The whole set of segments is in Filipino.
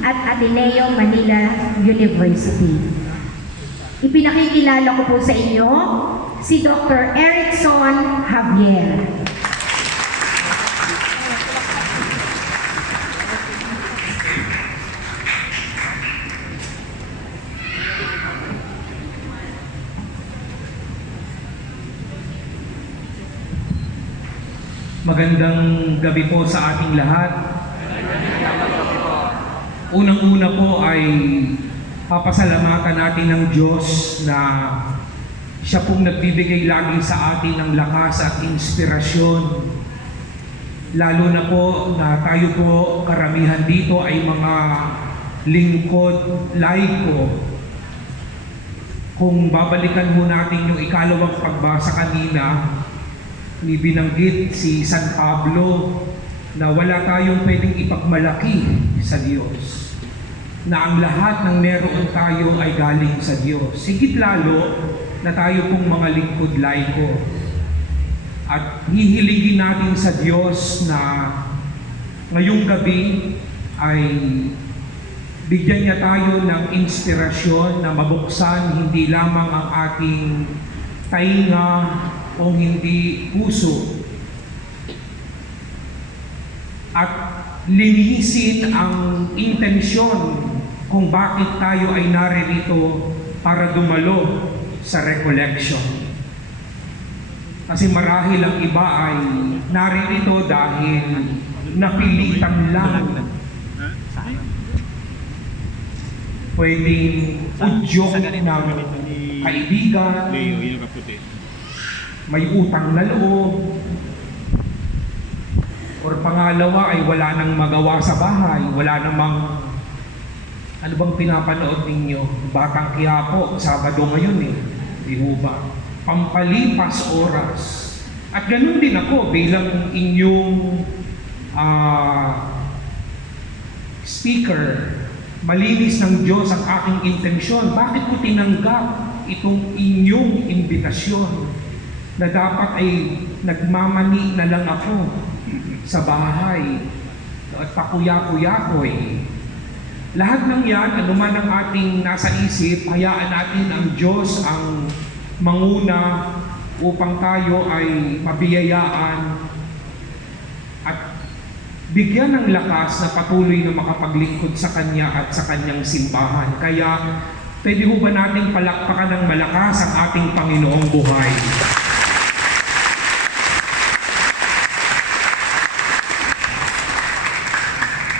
at Ateneo Manila University. Ipinakikilala ko po sa inyo si Dr. Erickson Javier. Magandang gabi po sa ating lahat. Unang-una po ay papasalamatan natin ng Diyos na siya pong nagbibigay lagi sa atin ng lakas at inspirasyon. Lalo na po na tayo po, karamihan dito ay mga lingkod laiko. Kung babalikan mo natin yung ikalawang pagbasa kanina, ni binanggit si San Pablo na wala tayong pwedeng ipagmalaki sa Diyos, na ang lahat ng meron tayo ay galing sa Diyos. Higit lalo na tayo pong mga lingkod laiko. At hihiligin natin sa Diyos na ngayong gabi ay bigyan niya tayo ng inspirasyon na mabuksan hindi lamang ang ating tainga o hindi puso, at linisin ang intensyon kung bakit tayo ay naririto para dumalo sa recollection. Kasi marahil ang iba ay naririto dahil napilitan lang. Pwedeng udyok ng kaibigan, may utang na loob, or pangalawa ay wala nang magawa sa bahay, wala namang, ano bang pinapanood ninyo? Batang Quiapo, Sabado ngayon di ba? Pampalipas oras. At ganun din ako bilang inyong speaker. Malinis ng Diyos ang aking intensyon. Bakit ko tinanggap itong inyong imbitasyon? Na dapat ay nagmamani na lang ako sa bahay at pakuya-kuya-kuy. Lahat ng yan, anuman ang ating nasa isip, hayaan natin ang Diyos ang manguna upang tayo ay mabiyayaan at bigyan ng lakas na patuloy na makapaglingkod sa Kanya at sa Kanyang simbahan. Kaya, pwede ho ba nating palakpakan ng malakas ang ating Panginoong buhay?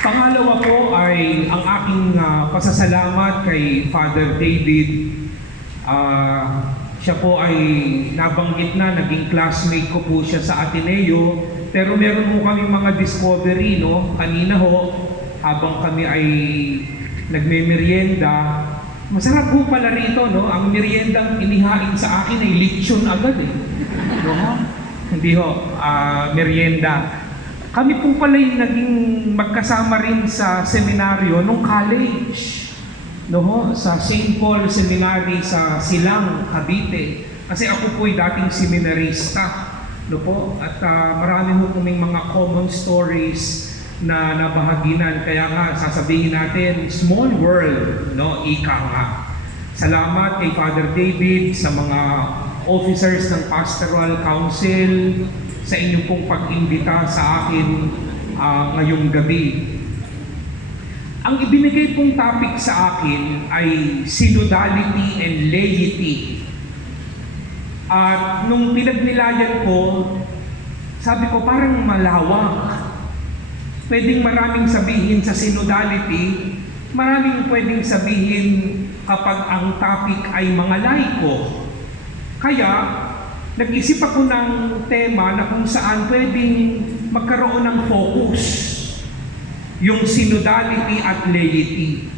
Pangalawa po ay ang aking pasasalamat kay Father David. Siya po ay nabanggit na, naging classmate ko po siya sa Ateneo. Pero meron po kami mga discovery, no? Kanina ho, habang kami ay nagme-merienda, masarap po pala rito, no? Ang meriendang inihain sa akin ay lechon agad, No? Hindi ho, merienda. Kami po pala yung naging magkasama rin sa seminaryo nung college. No, sa St. Paul Seminary sa Silang, Cavite. Kasi ako po ay dating seminarista. No po? At marami po kaming mga common stories na nabahaginan. Kaya nga, sasabihin natin, small world, no? Ika nga. Salamat kay Father David, sa mga officers ng Pastoral Council, sa inyong pong pag-imbita sa akin ngayong gabi. Ang ibinigay pong topic sa akin ay synodality and laity. At nung pinagnilayan ko, sabi ko parang malawak. Pwedeng maraming sabihin sa synodality, maraming pwedeng sabihin kapag ang topic ay mga laiko. Kaya, nag-isip ako ng tema na kung saan pwedeng magkaroon ng focus, yung synodality at laity.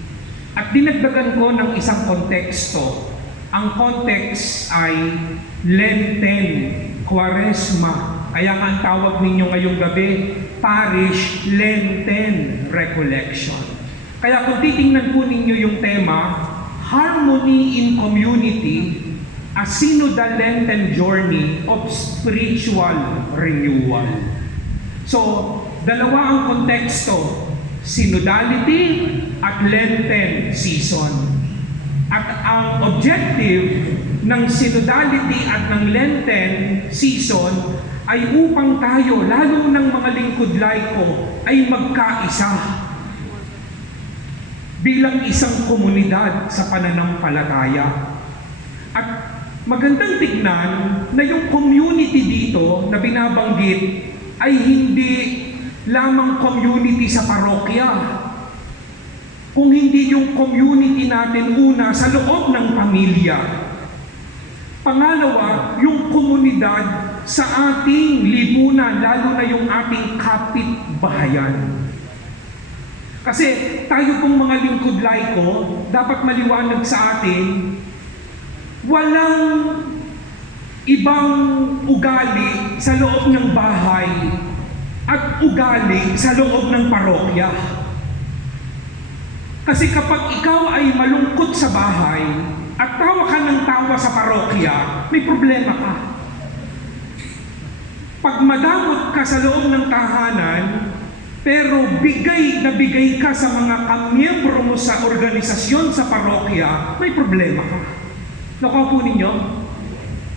At dinagdagan ko ng isang konteksto. Ang context ay Lenten, Quaresma. Kaya nga ang tawag ninyo ngayong gabi, Parish Lenten Recollection. Kaya kung titingnan po ninyo yung tema, Harmony in Community, a synodal Lenten journey of spiritual renewal. So, dalawa ang konteksto, synodality at at Lenten season. At ang objective ng synodality at ng Lenten season ay upang tayo, lalo ng mga lingkod laiko, ay magkaisa bilang isang komunidad sa pananampalataya. At magandang tignan na yung community dito na binabanggit ay hindi lamang community sa parokya, kung hindi yung community natin una sa loob ng pamilya. Pangalawa, yung komunidad sa ating lipunan, lalo na yung ating kapitbahayan. Kasi tayo pong mga lingkod laiko, dapat maliwanag sa atin, walang ibang ugali sa loob ng bahay at ugali sa loob ng parokya. Kasi kapag ikaw ay malungkot sa bahay at tawa ka ng tawa sa parokya, may problema ka. Pag madamot ka sa loob ng tahanan, pero bigay na bigay ka sa mga kamiyembro mo sa organisasyon sa parokya, may problema ka. Nakuha po ninyo?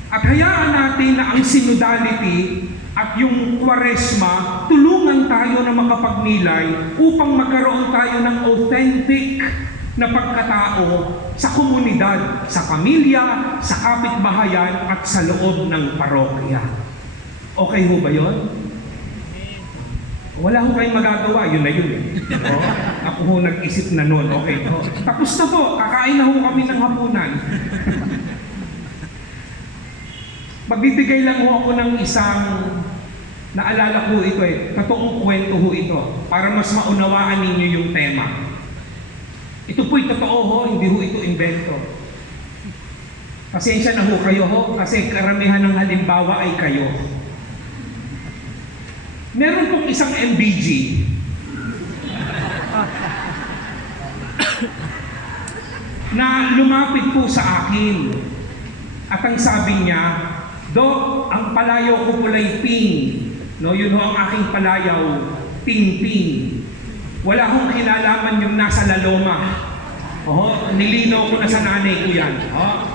At hayaan natin na ang synodality at yung Kwaresma, tulungan tayo na makapagnilay upang magkaroon tayo ng authentic na pagkatao sa komunidad, sa pamilya, sa kapitbahayan at sa loob ng parokya. Okay ho ba yun? Wala ho kayong magagawa, yun na yun eh. No? Ako ho nag-isip na nun, okay. No? Tapos na po, kakain na ho kami ng hapunan. Magbibigay lang ho ako ng isang, naalala ko ito eh, totoong kwento ho ito, para mas maunawaan ninyo yung tema. Ito po'y totoo ho, hindi ho ito invento. Pasensya na ho kayo ho, kasi karamihan ng halimbawa ay kayo. Meron pong isang MBG na lumapit po sa akin at ang sabi niya, Dok, ang palayaw ko pulay ping. No, yun ho ang aking palayaw, ping-ping. Wala hong kinalaman yung nasa laloma. Oh, nilinaw ko na sa nanay ko yan. Oh,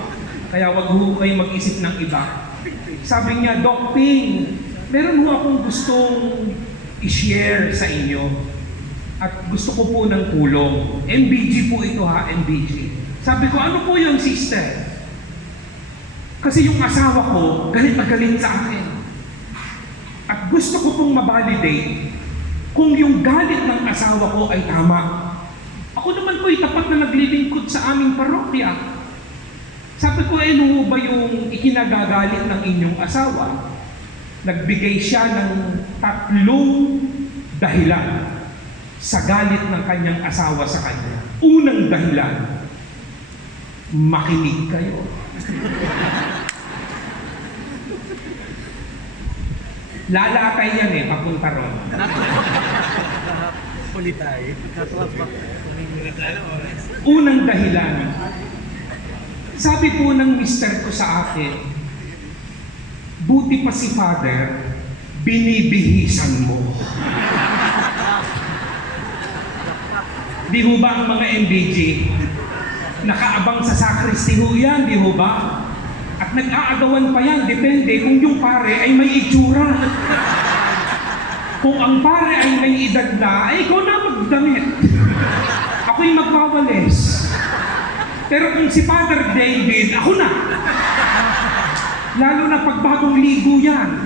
kaya wag ho kayo mag-isip ng iba. Sabi niya, Dok Ping, meron ho akong gustong i-share sa inyo at gusto ko po ng tulong. MBG po ito ha, MBG. Sabi ko, ano po yung sister? Kasi yung asawa ko, galit na galit sa akin. At gusto ko pong mabalidate kung yung galit ng asawa ko ay tama. Ako naman po'y tapat na naglilingkod sa aming parokya. Sabi ko, ano ba yung ikinagagalit ng inyong asawa? Nagbigay siya ng 3 dahilan sa galit ng kanyang asawa sa kanya. Unang dahilan, makinig kayo. Lalakay yan eh, papunta ron. Unang dahilan, sabi po ng mister ko sa akin, buti pa si Father, binibihisan mo. Di ho ba ang mga MBG? Nakaabang sa sakristi ho yan, di ho ba? At nag-aagawan pa yan, depende kung yung pare ay may itsura. Kung ang pare ay may edad na, ay ikaw na magdamit. Ako'y magwawalis. Pero kung si Father David, ako na. Lalo na pagbagong ligo yan.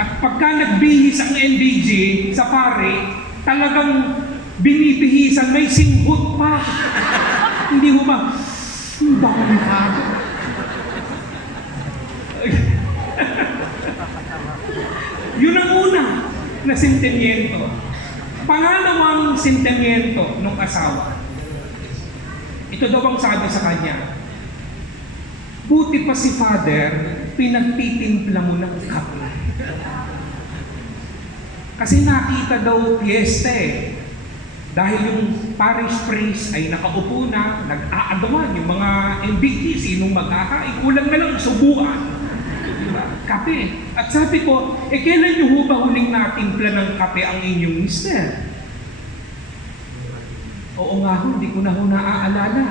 At pagka nagbihis ang NBG sa pare, talagang binibihisan, may singhot pa. Hindi mo ba? Baka nakado. Yun ang una na sentimiento. Pangalawang sentimiento ng asawa. Ito daw ang sabi sa kanya, buti pa si Father, pinagtitimpla mo ng kape. Kasi nakita daw piyesta eh. Dahil yung parish priest ay nakaupo na, nag-aagawan yung mga MBT, sinong magkakain, kulang na lang subukan. Diba? Kape. At sabi ko, kailan nyo ba huling natimpla ng kape ang inyong mister? Oo nga ho, hindi ko na ho naaalala.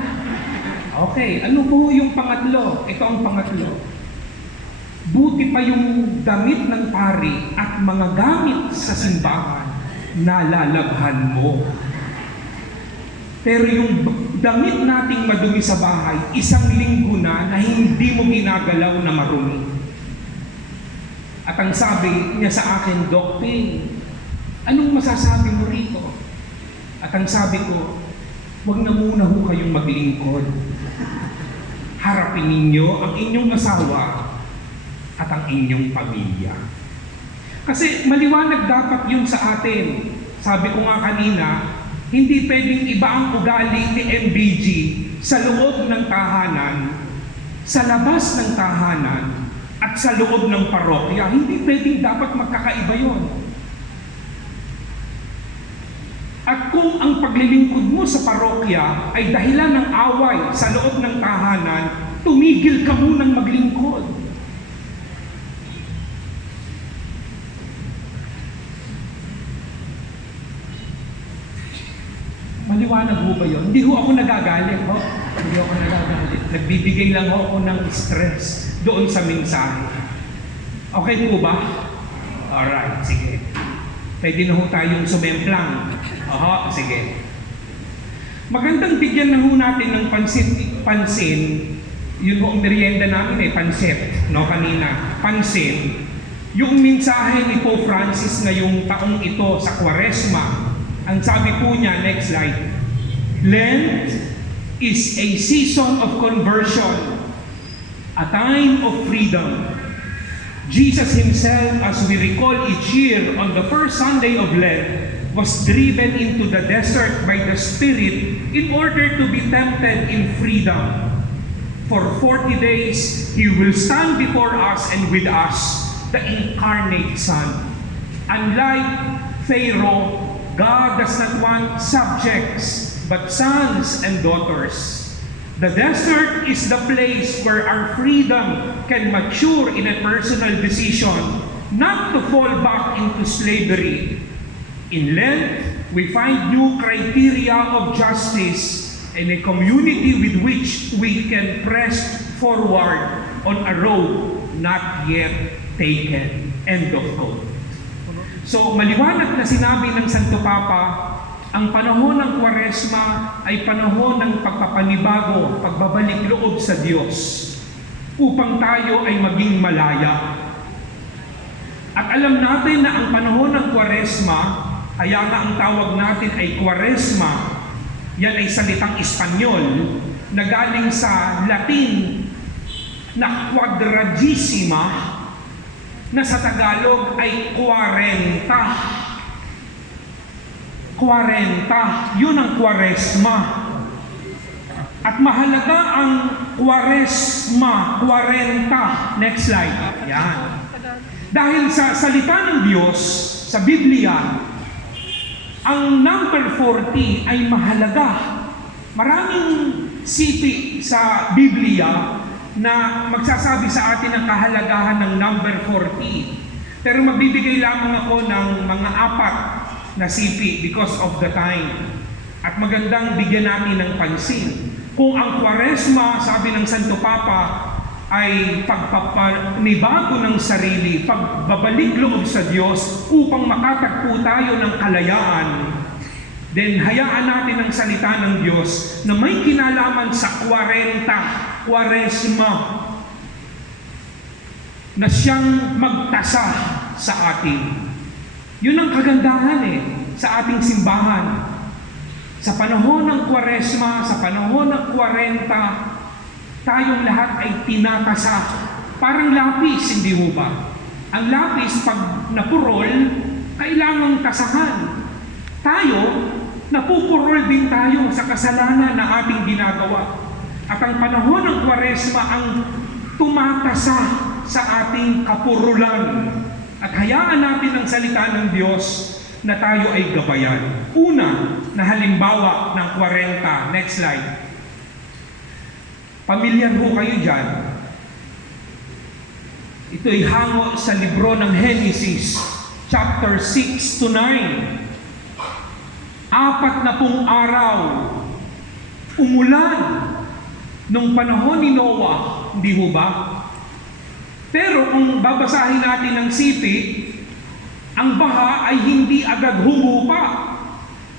Okay, ano po yung pangatlo? Ito ang pangatlo. Buti pa yung damit ng pari at mga gamit sa simbahan, nalalabhan mo. Pero yung damit nating madumi sa bahay, 1 linggo na hindi mo ginagalaw na marumi. At ang sabi niya sa akin, Doc Ping, anong masasabi mo rito? At ang sabi ko, huwag na muna ho kayong maglingkod. Harapin ninyo ang inyong asawa at ang inyong pamilya. Kasi maliwanag dapat yun sa atin. Sabi ko nga kanina, hindi pwedeng iba ang ugali ni MBG sa loob ng tahanan, sa labas ng tahanan, at sa loob ng parokya. Hindi pwedeng dapat magkakaiba yun. At kung ang paglilingkod mo sa parokya ay dahilan ng away sa loob ng tahanan, tumigil ka munang maglingkod. Maliwanag ho ba yun? Hindi ho ako nagagalit, ho? Hindi ako nagagalit. Nagbibigay lang ho ako ng stress doon sa mensahe. Okay po ba? Alright, sige. Pwede na ho tayong sumemplang. Oho, sige. Magandang bigyan na ho natin ng pansin. Yun ho ang merienda namin pansit, no, kanina. Pansin. Yung mensahe ni Pope Francis ngayong taong ito sa Kwaresma, ang sabi po niya, next slide, Lent is a season of conversion, a time of freedom. Jesus himself, as we recall each year on the first Sunday of Lent, was driven into the desert by the Spirit in order to be tempted in freedom. For 40 days, He will stand before us and with us, the incarnate Son. Unlike Pharaoh, God does not want subjects, but sons and daughters. The desert is the place where our freedom can mature in a personal decision, not to fall back into slavery. In Lent, we find new criteria of justice and a community with which we can press forward on a road not yet taken. End of quote. So, maliwanag na sinabi ng Santo Papa, ang panahon ng Kwaresma ay panahon ng pagpapanibago, pagbabalik loob sa Diyos, upang tayo ay maging malaya. At alam natin na ang panahon ng Kwaresma, kaya nga ang tawag natin ay Kwaresma, yan ay salitang Espanyol, na galing sa Latin na quadragesima, na sa Tagalog ay 40. 40, yun ang Kwaresma. At mahalaga ang Kwaresma, 40. Next slide. Yan. Dahil sa salita ng Diyos, sa Biblia, ang number 40 ay mahalaga. Maraming sipi sa Biblia na magsasabi sa atin ng kahalagahan ng number 40. Pero magbibigay lamang ako ng mga 4 na sipi because of the time. At magandang bigyan natin ng pansin. Kung ang Kwaresma, sabi ng Santo Papa, ay pagpapanibago ng sarili, pagbabalik loob sa Diyos upang makatagpo tayo ng kalayaan, then hayaan natin ang salita ng Diyos na may kinalaman sa 40, Kwaresma, na siyang magtasa sa atin. Yun ang kagandahan sa ating simbahan. Sa panahon ng Kwaresma, sa panahon ng 40, tayong lahat ay tinatasa. Parang lapis, hindi mo ba? Ang lapis, pag napurol, kailangang tasahan. Tayo, napupurol din tayo sa kasalanan na ating ginagawa. At ang panahon ng Kwaresma ang tumatasa sa ating kapurulan. At hayaan natin ang salita ng Diyos na tayo ay gabayan. Una, na halimbawa ng 40. Next slide. Pamilyar ho kayo dyan. Ito'y hango sa libro ng Genesis, chapter 6 to 9. 40 araw, umulan nung panahon ni Noah, hindi ho ba? Pero kung babasahin natin ang sipi, ang baha ay hindi agad humupa.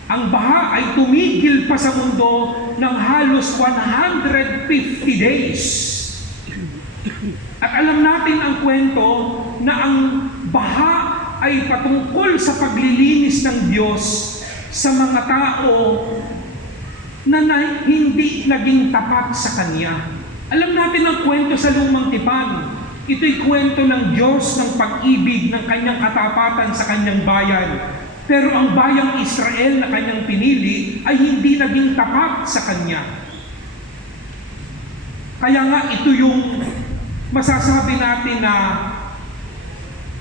Ang baha ay tumigil pa sa mundo ng halos 150 days. At alam natin ang kwento na ang baha ay patungkol sa paglilinis ng Diyos sa mga tao na hindi naging tapat sa Kanya. Alam natin ang kwento sa Lumang Tipan. Ito'y kwento ng Diyos ng pag-ibig ng Kanyang katapatan sa Kanyang bayan. Pero ang bayang Israel na Kanyang pinili ay hindi naging tapat sa Kanya. Kaya nga ito yung masasabi natin na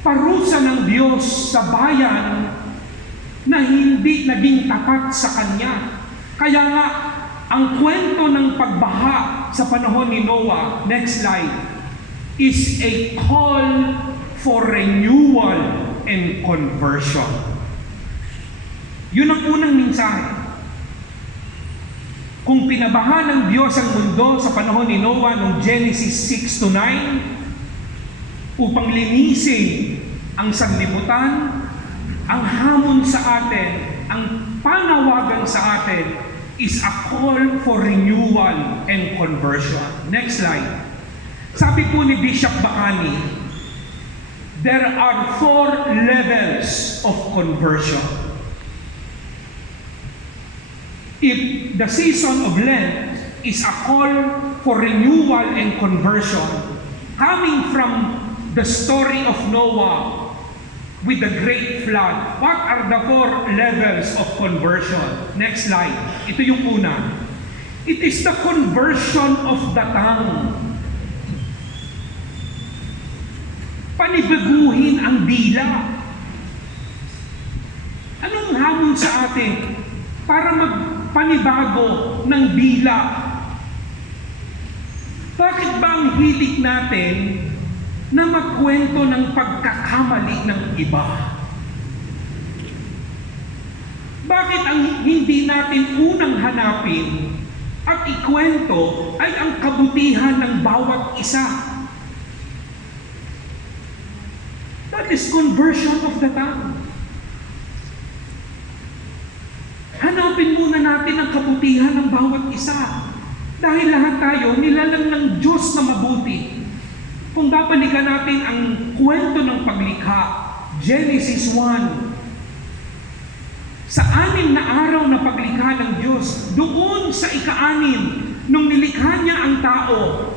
parusa ng Diyos sa bayan na hindi naging tapat sa Kanya. Kaya nga, ang kwento ng pagbaha sa panahon ni Noah, next slide, is a call for renewal and conversion. Yun ang unang mensahe. Kung pinabaha ng Diyos ang mundo sa panahon ni Noah noong Genesis 6-9 upang linisin ang sanlibutan, ang hamon sa atin, ang panawagan sa atin is a call for renewal and conversion. Next slide. Sabi po ni Bishop Bacani, there are 4 levels of conversion. If the season of Lent is a call for renewal and conversion, coming from the story of Noah with the great flood, what are the 4 levels of conversion? Next slide. Ito yung una. It is the conversion of the tongue. Panibaguhin ang dila. Anong hamon sa atin para magpanibago ng dila? Bakit ba ang hilig natin na magkwento ng pagkakamali ng iba? Bakit ang hindi natin unang hanapin at ikwento ay ang kabutihan ng bawat isa? That is conversion of the tongue. Hanapin muna natin ang kabutihan ng bawat isa. Dahil lahat tayo nilalang ng Diyos na mabuti. Kung babalikan natin ang kwento ng paglikha, Genesis 1, sa 6 na araw na paglikha ng Diyos, doon sa ika-6, nung nilikha niya ang tao,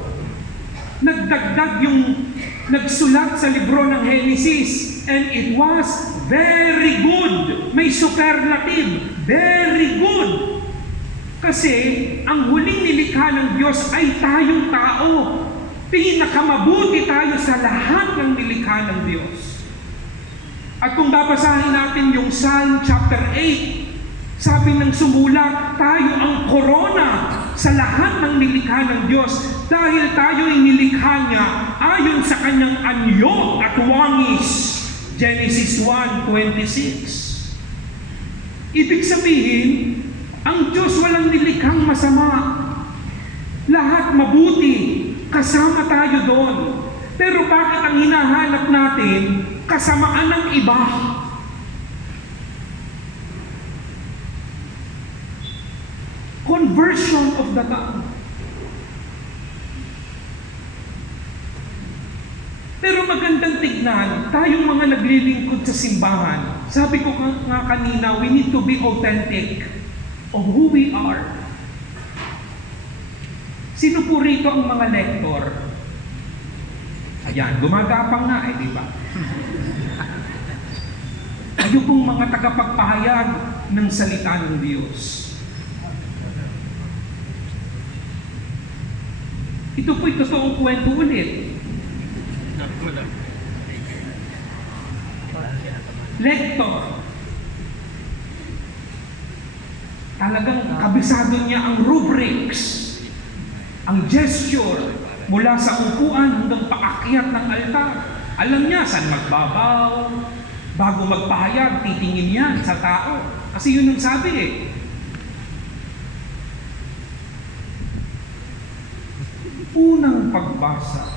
nagdagdag yung nagsulat sa libro ng Genesis, and it was very good. May superlative, very good. Kasi ang huling nilikha ng Diyos ay tayong tao. Pinakamabuti tayo sa lahat ng nilikha ng Diyos. At kung babasahin natin yung Psalm chapter 8, sabi ng sumulat, tayo ang korona sa lahat ng nilikha ng Diyos dahil tayo ay nilikha niya ayon sa kanyang anyo at wangis. Genesis 1:26. Ibig sabihin, ang Diyos walang nilikhang masama. Lahat mabuti, kasama tayo doon. Pero bakit ang hinahanap natin, kasamaan ng iba? Conversion of the tongue. Pero magandang tignan, tayong mga naglilingkod sa simbahan, sabi ko nga kanina, we need to be authentic of who we are. Sino po rito ang mga lektor? Ayan, gumagapang na di ba? Kayo pong mga tagapagpahayag ng salita ng Diyos. Ito po'y totoong kwento ulit. Lektor. Talagang kabisado niya ang rubrics, ang gesture, mula sa upuan hanggang paakyat ng altar. Alam niya saan magbabaw, bago magpahayag, titingin yan sa tao. Kasi yun ang sabi eh. Unang pagbasa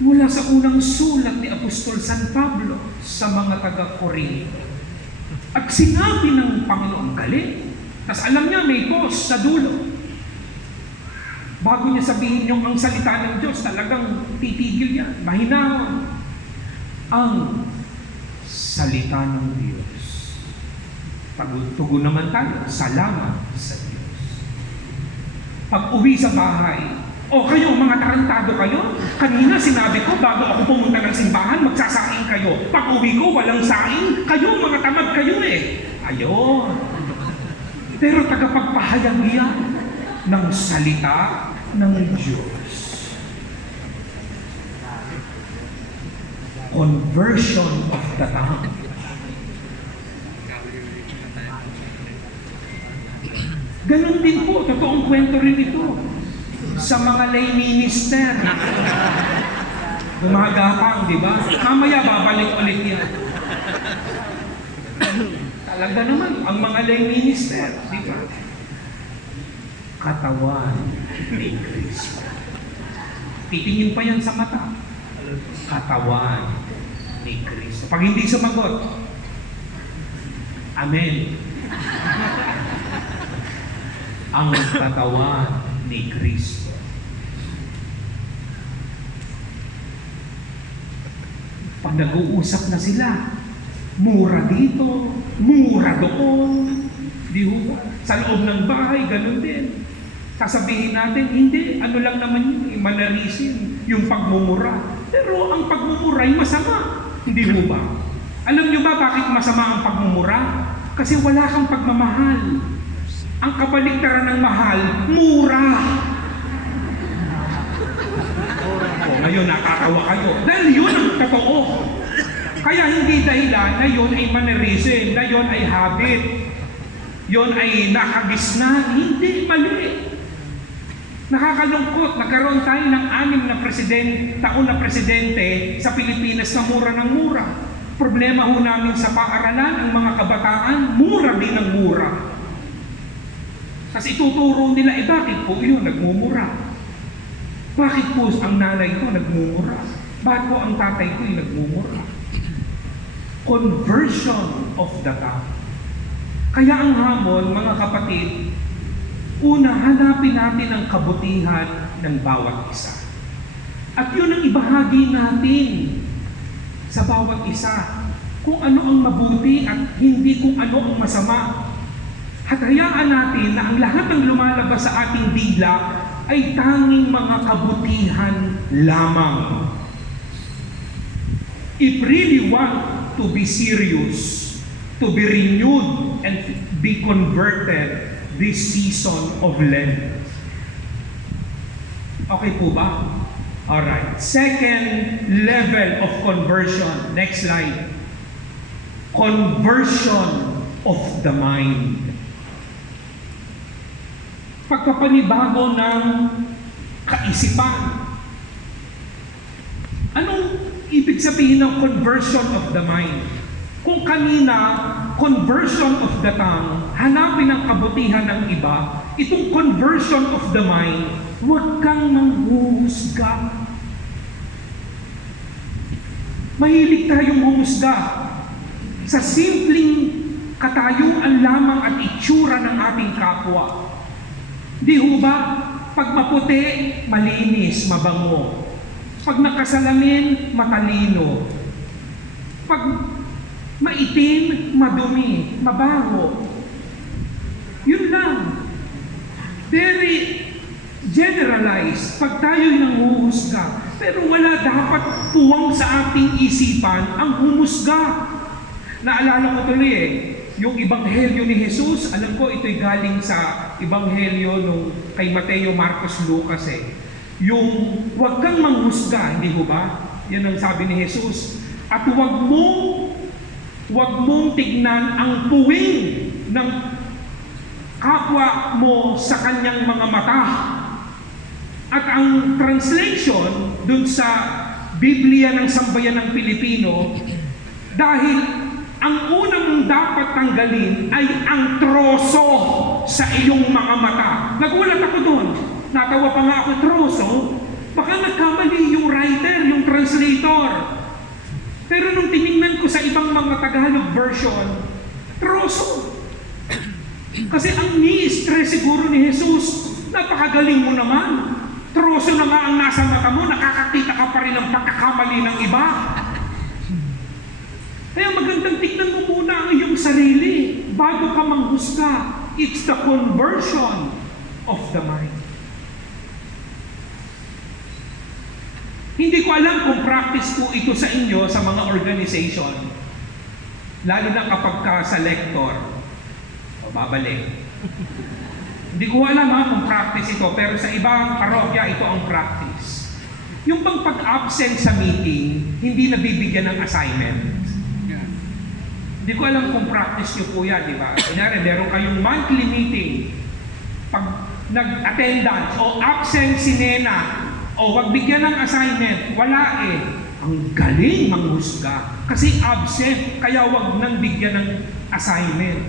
mula sa unang sulat ni Apostol San Pablo sa mga taga-Corinto. At sinabi ng Panginoon, galing. Tapos alam niya, may pause sa dulo. Bago niya sabihin yung ang salita ng Diyos, talagang titigil yan, mahinahon. Ang salita ng Diyos. Tugon naman tayo, salamat sa Diyos. Pag uwi sa bahay, kayo mga tarantado kayo, kanina sinabi ko bago ako pumunta ng simbahan, magsasaing kayo. Pag uwi ko, walang saing, kayo mga tamad kayo eh. Ayun. Pero tagapagpahayag yan ng salita ng Diyos. Conversion of the tongue. Ganon din po, totoong kwento rin ito sa mga lay minister. Gumagapang, di ba? Mamaya babalik ulit yan. Talaga naman, ang mga lay minister, di ba? Katawan ni Kristo. Titingin pa yan sa mata. Katawan ni Kristo. Pag hindi sumagot, amen. Ang katawan ni Kristo. Pag nag-uusap na sila, mura dito, mura doon, di ba? Sa loob ng bahay, ganun din. Sasabihin natin, hindi, ano lang naman yun, mannerism, yung pagmumura. Pero ang pagmumura ay masama, hindi mo ba? Alam nyo ba bakit masama ang pagmumura? Kasi wala kang pagmamahal. Ang kabaligtaran ng mahal, mura. Ngayon nakakawa kayo. Dahil yun ang totoo. Kaya hindi dahilan na yun ay mannerism, na yun ay habit, yun ay nakagisna. Hindi, mali. Nakakalungkot, nagkaroon tayo ng 6 taon na presidente sa Pilipinas na mura ng mura. Problema ho namin sa paaralan, ang mga kabataan, mura din ang mura. Kasi ituturo nila, bakit po yun nagmumura? Bakit po ang nanay ko nagmumura? Bakit po ang tatay ko nagmumura? Conversion of the tongue. Kaya ang hamon, mga kapatid, una, hanapin natin ang kabutihan ng bawat isa. At yun ang ibahagi natin sa bawat isa. Kung ano ang mabuti at hindi kung ano ang masama. At hayaan natin na ang lahat ng lumalabas sa ating dila ay tanging mga kabutihan lamang. If really want to be serious, to be renewed and be converted this season of Lent. Okay po ba? Alright. Second level of conversion. Next slide. Conversion of the mind. Pagpapanibago ng kaisipan. Anong ibig sabihin ng conversion of the mind? Kung kanina, conversion of the tongue, hanapin ang kabutihan ng iba, itong conversion of the mind, huwag kang manghuhusga. Mahilig tayong humusga sa simpleng katayuan lamang at itsura ng ating kapwa. Di ho ba? Pag maputi, malinis, mabango. Pag nakasalamin, matalino. Pag maitim, madumi, mabaho. Yun lang. Very generalized. Pag tayo'y nanghuhusga. Pero wala dapat puwang sa ating isipan ang humusga. Naalala ko tuloy yung Ebanghelyo ni Jesus, alam ko ito'y galing sa Ebanghelyo nung kay Mateo, Marcos, Lucas Yung huwag kang manghusga, hindi ho ba? Yan ang sabi ni Jesus. At huwag mong tignan ang puwing ng kapwa mo sa kanyang mga mata. At ang translation dun sa Biblia ng Sambayan ng Pilipino, dahil ang una mong dapat tanggalin ay ang troso sa iyong mga mata. Nagulat ako doon. Natawa pa nga ako, troso. Baka nagkamali yung writer, yung translator. Pero nung tinignan ko sa ibang mga Tagalog version, troso. Kasi ang ni-stress siguro ni Jesus, napakagaling mo naman. Troso na nga ang nasa mata mo, nakakakita ka pa rin ng pagkakamali ng iba. Kaya magandang tignan mo muna ang iyong sarili bago ka manghusga. It's the conversion of the mind. Hindi ko alam kung practice po ito sa inyo sa mga organization. Lalo na kapag ka sa lector. O babalik. Hindi ko alam kung practice ito, pero sa ibang parokya ito ang practice. Yung bang pag-absent sa meeting, hindi nabibigyan ng assignment. Hindi ko alam kung practice nyo po yan, di ba? Kunyari, meron kayong monthly meeting. Pag nag-attendance o absent si Nena, o wag bigyan ng assignment, wala eh. Ang galing manghusga. Kasi absent, kaya wag nang bigyan ng assignment.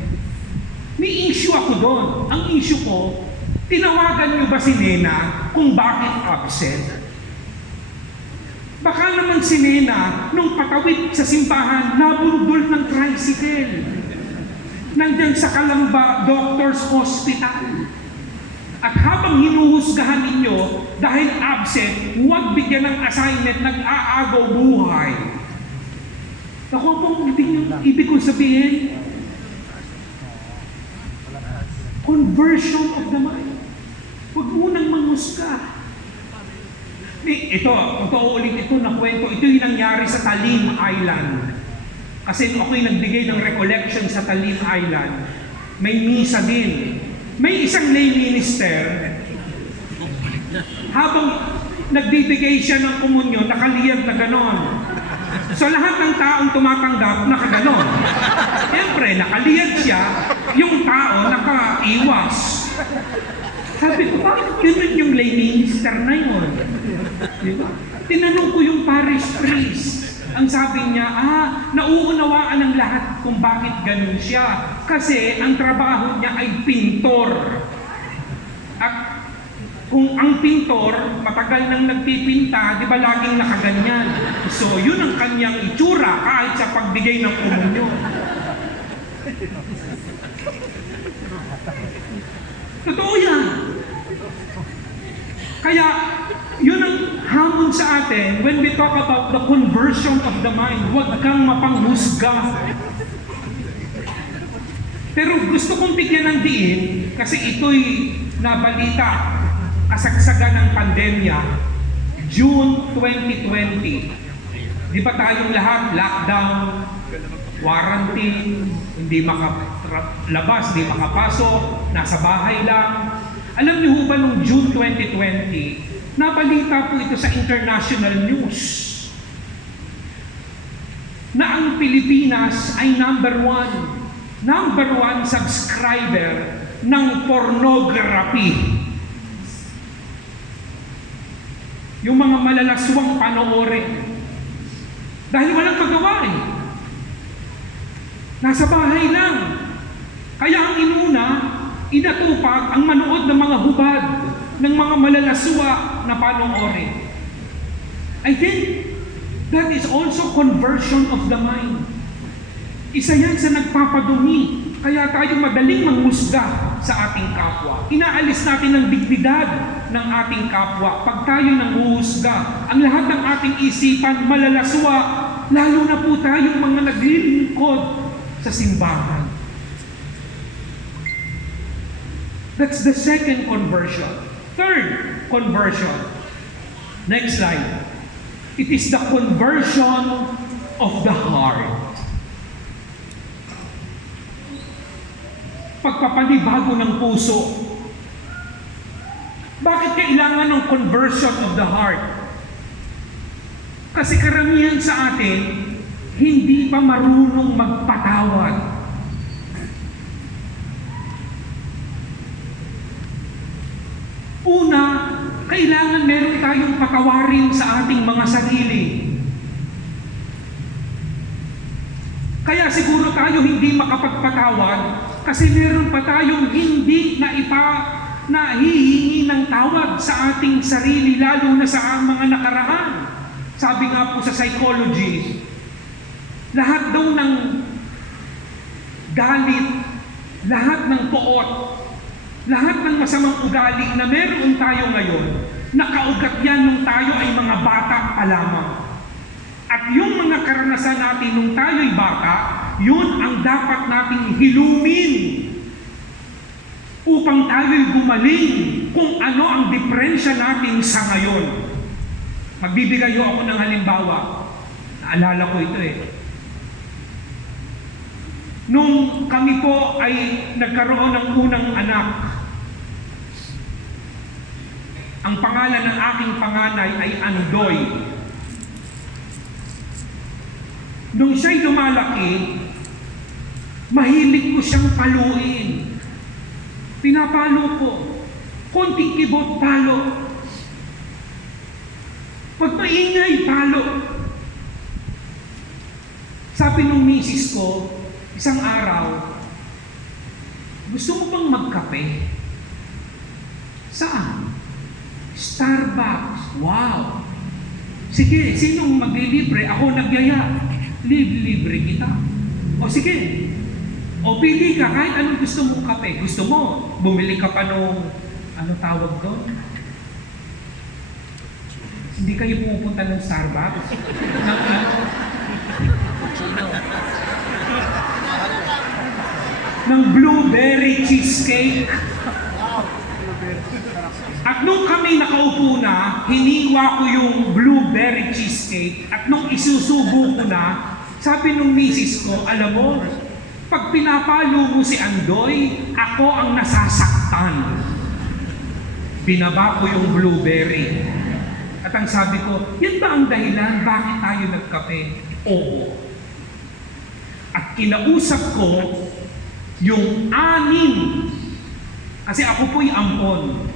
May issue ako doon. Ang issue ko, tinawagan nyo ba si Nena kung bakit absent? Baka naman si Nena, nung patawid sa simbahan, nabundol ng tricycle. Nandyan sa Kalamba Doctors Hospital. At habang hinuhusgahan ninyo, dahil absent, huwag bigyan ng assignment, nag-aagaw buhay. Nakuha po kung ibig kong sabihin, conversion of the mind. Huwag munang manghusga. Ito, totoo ulit ito na kwento. Ito yung nangyari sa Talim Island. Kasi ako'y nagbigay ng recollection sa Talim Island. May misa din. May isang lay minister, habang nagbibigay siya ng komunyon, nakaliyag na ganon. So lahat ng taong tumatanggap, nakaganon. Siyempre, nakaliyag siya, yung tao nakaiwas. Sabi ko, bakit yun yung lay minister na yun? Diba? Tinanong ko yung parish priest. Ang sabi niya, nauunawaan ng lahat kung bakit ganun siya. Kasi ang trabaho niya ay pintor. At kung ang pintor, matagal nang nagpipinta, di ba laging nakaganyan? So yun ang kanyang itsura kahit sa pagbigay ng komunyon. Totoo yan. Kaya, yun ang hamon sa atin when we talk about the conversion of the mind. Huwag kang mapanghusga. Pero gusto kong bigyan ng diin kasi ito'y nabalita kasagsagan ng pandemya, June 2020. Di ba tayong lahat lockdown, quarantine, hindi makalabas, hindi makapasok, nasa bahay lang. Alam niyo ba nung June 2020, nabalita po ito sa international news na ang Pilipinas ay number one subscriber ng pornography. Yung mga malalaswang panoorin. Dahil walang magawa eh. Nasa bahay lang. Kaya ang inuna, inatupag ang manood ng mga hubad ng mga malalaswa na panoorin. I think that is also conversion of the mind. Isa yan sa nagpapadumi. Kaya tayo madaling manghusga sa ating kapwa. Inaalis natin ang dignidad ng ating kapwa. Pag tayo nanghuhusga, ang lahat ng ating isipan malalaswa, lalo na po tayong mga naglilingkod sa simbahan. That's the second conversion. Third conversion. Next slide. It is the conversion of the heart. Pagpapanibago ng puso. Bakit kailangan ng conversion of the heart? Kasi karamihan sa atin, hindi pa marunong magpatawad. Una, kailangan meron tayong patawarin sa ating mga sarili. Kaya siguro tayo hindi makapagpatawad kasi meron pa tayong hindi na hihingi ng tawad sa ating sarili, lalo na sa mga nakaraan. Sabi nga po sa psychology, lahat daw ng galit, lahat ng poot, lahat ng masamang ugali na meron tayo ngayon, nakaugat yan nung tayo ay mga bata pa lamang. At yung mga karanasan natin nung tayo'y bata, yun ang dapat nating hilumin upang tayo'y gumaling kung ano ang diferensya natin sa ngayon. Magbibigay ako ng halimbawa. Naalala ko ito Nung kami po ay nagkaroon ng unang anak, ang pangalan ng aking panganay ay Andoy. Nung siya'y lumalaki, mahilig ko siyang paluin. Pinapalo ko. Konting kibot, palo. Pag maingay, palo. Sabi nung misis ko, isang araw, gusto mo bang magkape? Saan? Starbucks. Wow! Sige, sinong maglilibre? Ako nagyaya. Libre kita. O sige. O pili ka, kahit anong gusto mong kape. Gusto mo, bumili ka pa nung, ano tawag doon? Hindi kayo pumupunta ng Starbucks? ng blueberry cheesecake. At nung kami nakaupo na, hiniwa ko yung blueberry cheesecake at nung isusubo ko na, sabi nung misis ko, alam mo, pag pinapalo mo si Andoy, ako ang nasasaktan. Binaba ko yung blueberry. At ang sabi ko, yan ba ang dahilan bakit tayo nagkape? Oo. At kinausap ko yung 6, kasi ako po'y ampon.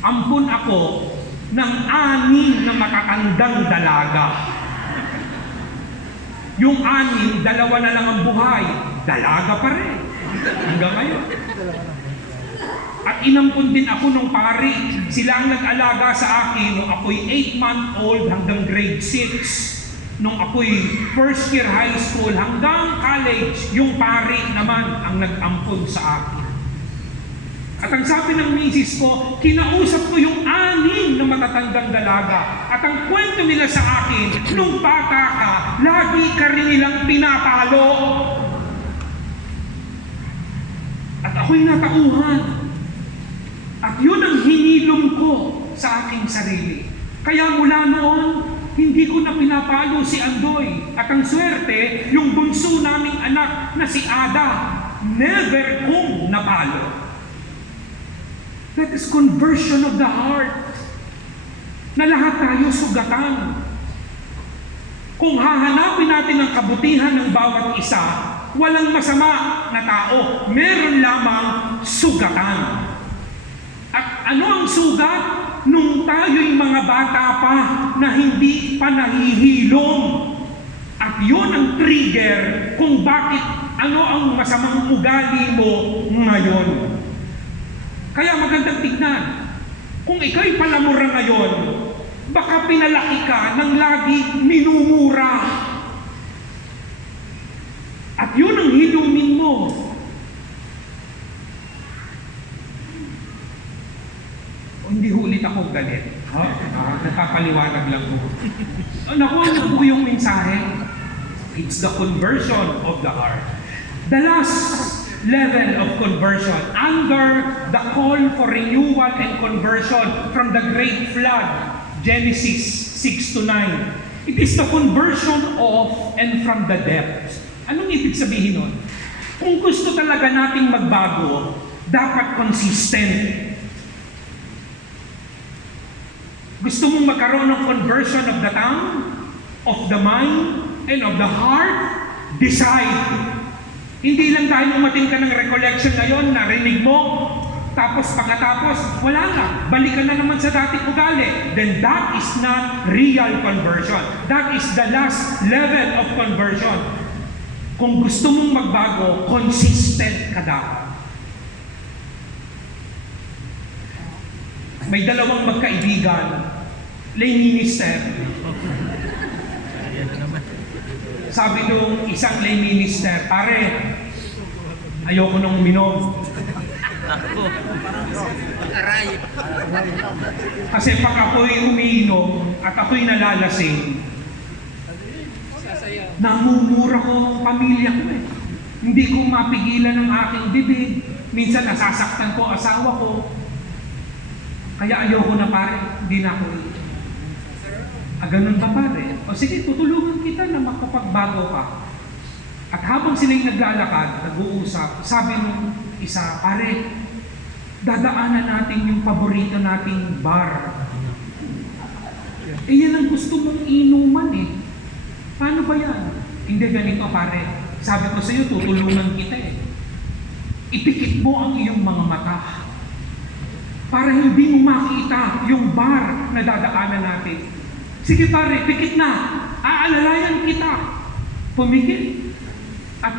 Ampon ako ng 6 na matatandang dalaga. Yung 6, 2 na lang ang buhay. Dalaga pa rin. Hanggang ngayon. At inampun din ako nung pari. Sila ang nag-alaga sa akin nung ako'y 8-month-old hanggang grade 6. Nung ako'y first year high school hanggang college, yung pari naman ang nag-ampun sa akin. At ang sabi ng misis ko, kinausap ko yung 6 na matatandang dalaga. At ang kwento nila sa akin, nung bata ka, lagi ka rin nilang pinapalo. At ako'y natauhan. At yun ang hinilom ko sa aking sarili. Kaya mula noon, hindi ko na pinapalo si Andoy. At ang swerte, yung bunso naming anak na si Ada, never kong napalo. That is conversion of the heart. Na lahat tayo sugatan. Kung hahanapin natin ang kabutihan ng bawat isa, walang masama na tao. Meron lamang sugatan. At ano ang sugat? Nung tayo'y mga bata pa na hindi pa nahihilom. At yun ang trigger kung bakit ano ang masamang ugali mo ngayon. Kaya magandang tignan. Kung ikaw'y palamura ngayon, baka pinalaki ka ng lagi minumura. At yun ang hilumin mo. Hindi ulit ako galit. Nakapaliwanag lang po. Nakuha niyo po yung mensahe. It's the conversion of the heart. The last level of conversion, under the call for renewal and conversion from the great flood, Genesis 6-9. It is the conversion of and from the depths. Anong ibig sabihin nun? Kung gusto talaga nating magbago, dapat consistent. Gusto mong magkaroon ng conversion of the tongue, of the mind, and of the heart? Decide. Hindi lang dahil umating ka ng recollection ngayon, narinig mo, tapos pagkatapos, wala na. Balikan na naman sa dating ugali. Then that is not real conversion. That is the last level of conversion. Kung gusto mong magbago, consistent ka dapat. May dalawang magkaibigan, lay minister. Sabi nung isang lay minister, pare, ayoko nang uminom. Kasi pag ako'y umiinom at ako'y nalalasing, namumura ko ang pamilya ko eh. Hindi ko mapigilan ang aking bibig. Minsan nasasaktan ko asawa ko. Kaya ayoko na pare, hindi na ako ganun ba pare? O sige, tutulungan kita na makapagbago ka. At habang sila'y naglalakad, nag-uusap, sabi nung isa, pare, dadaanan natin yung paborito nating bar. Eh yan ang gusto mong inuman eh. Paano ba yan? Hindi ganito pare. Sabi ko sa iyo, tutulungan kita eh. Ipikit mo ang iyong mga mata para hindi mo makita yung bar na dadaanan natin. Sige pare, pikit na. Aalalayan kita. Pumikit. At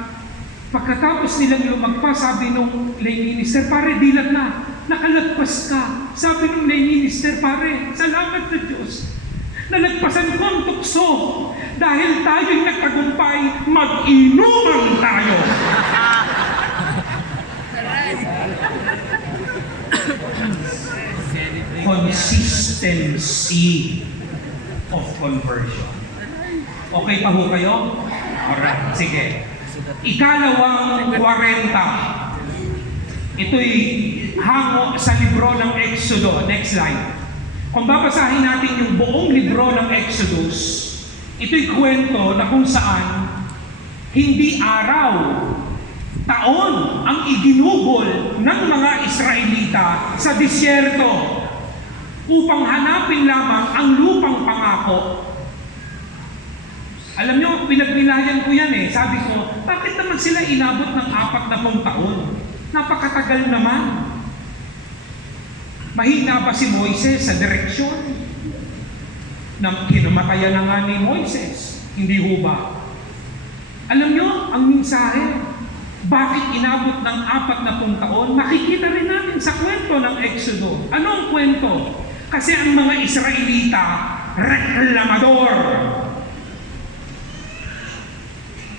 pagkatapos nilang lumagpas, sabi nung lay minister, pare, dilat na. Nakalagpas ka. Sabi nung lay minister, pare, salamat na Diyos. Nalagpasan ko ang tukso. Dahil tayo'y nagtagumpay, mag-inuman tayo. Consistency of conversion. Okay pa ho kayo? Alright, sige. Ikalawang 40. Ito'y hango sa libro ng Exodo. Next slide. Kung babasahin natin yung buong libro ng Exodus, ito'y kwento na kung saan hindi araw, taon ang iginugol ng mga Israelita sa disyerto upang hanapin lamang ang lupang pangako. Alam nyo, pinagnilayan ko yan eh. Sabi ko, bakit naman sila inabot ng 40 taon? Napakatagal naman. Mahina ba si Moises sa direksyon? Kinamatayan na nga ni Moises. Hindi ho ba? Alam nyo, ang mensahe, bakit inabot ng 40 taon? Makikita rin natin sa kwento ng Exodo. Anong kwento? Kasi ang mga Israelita, reklamador.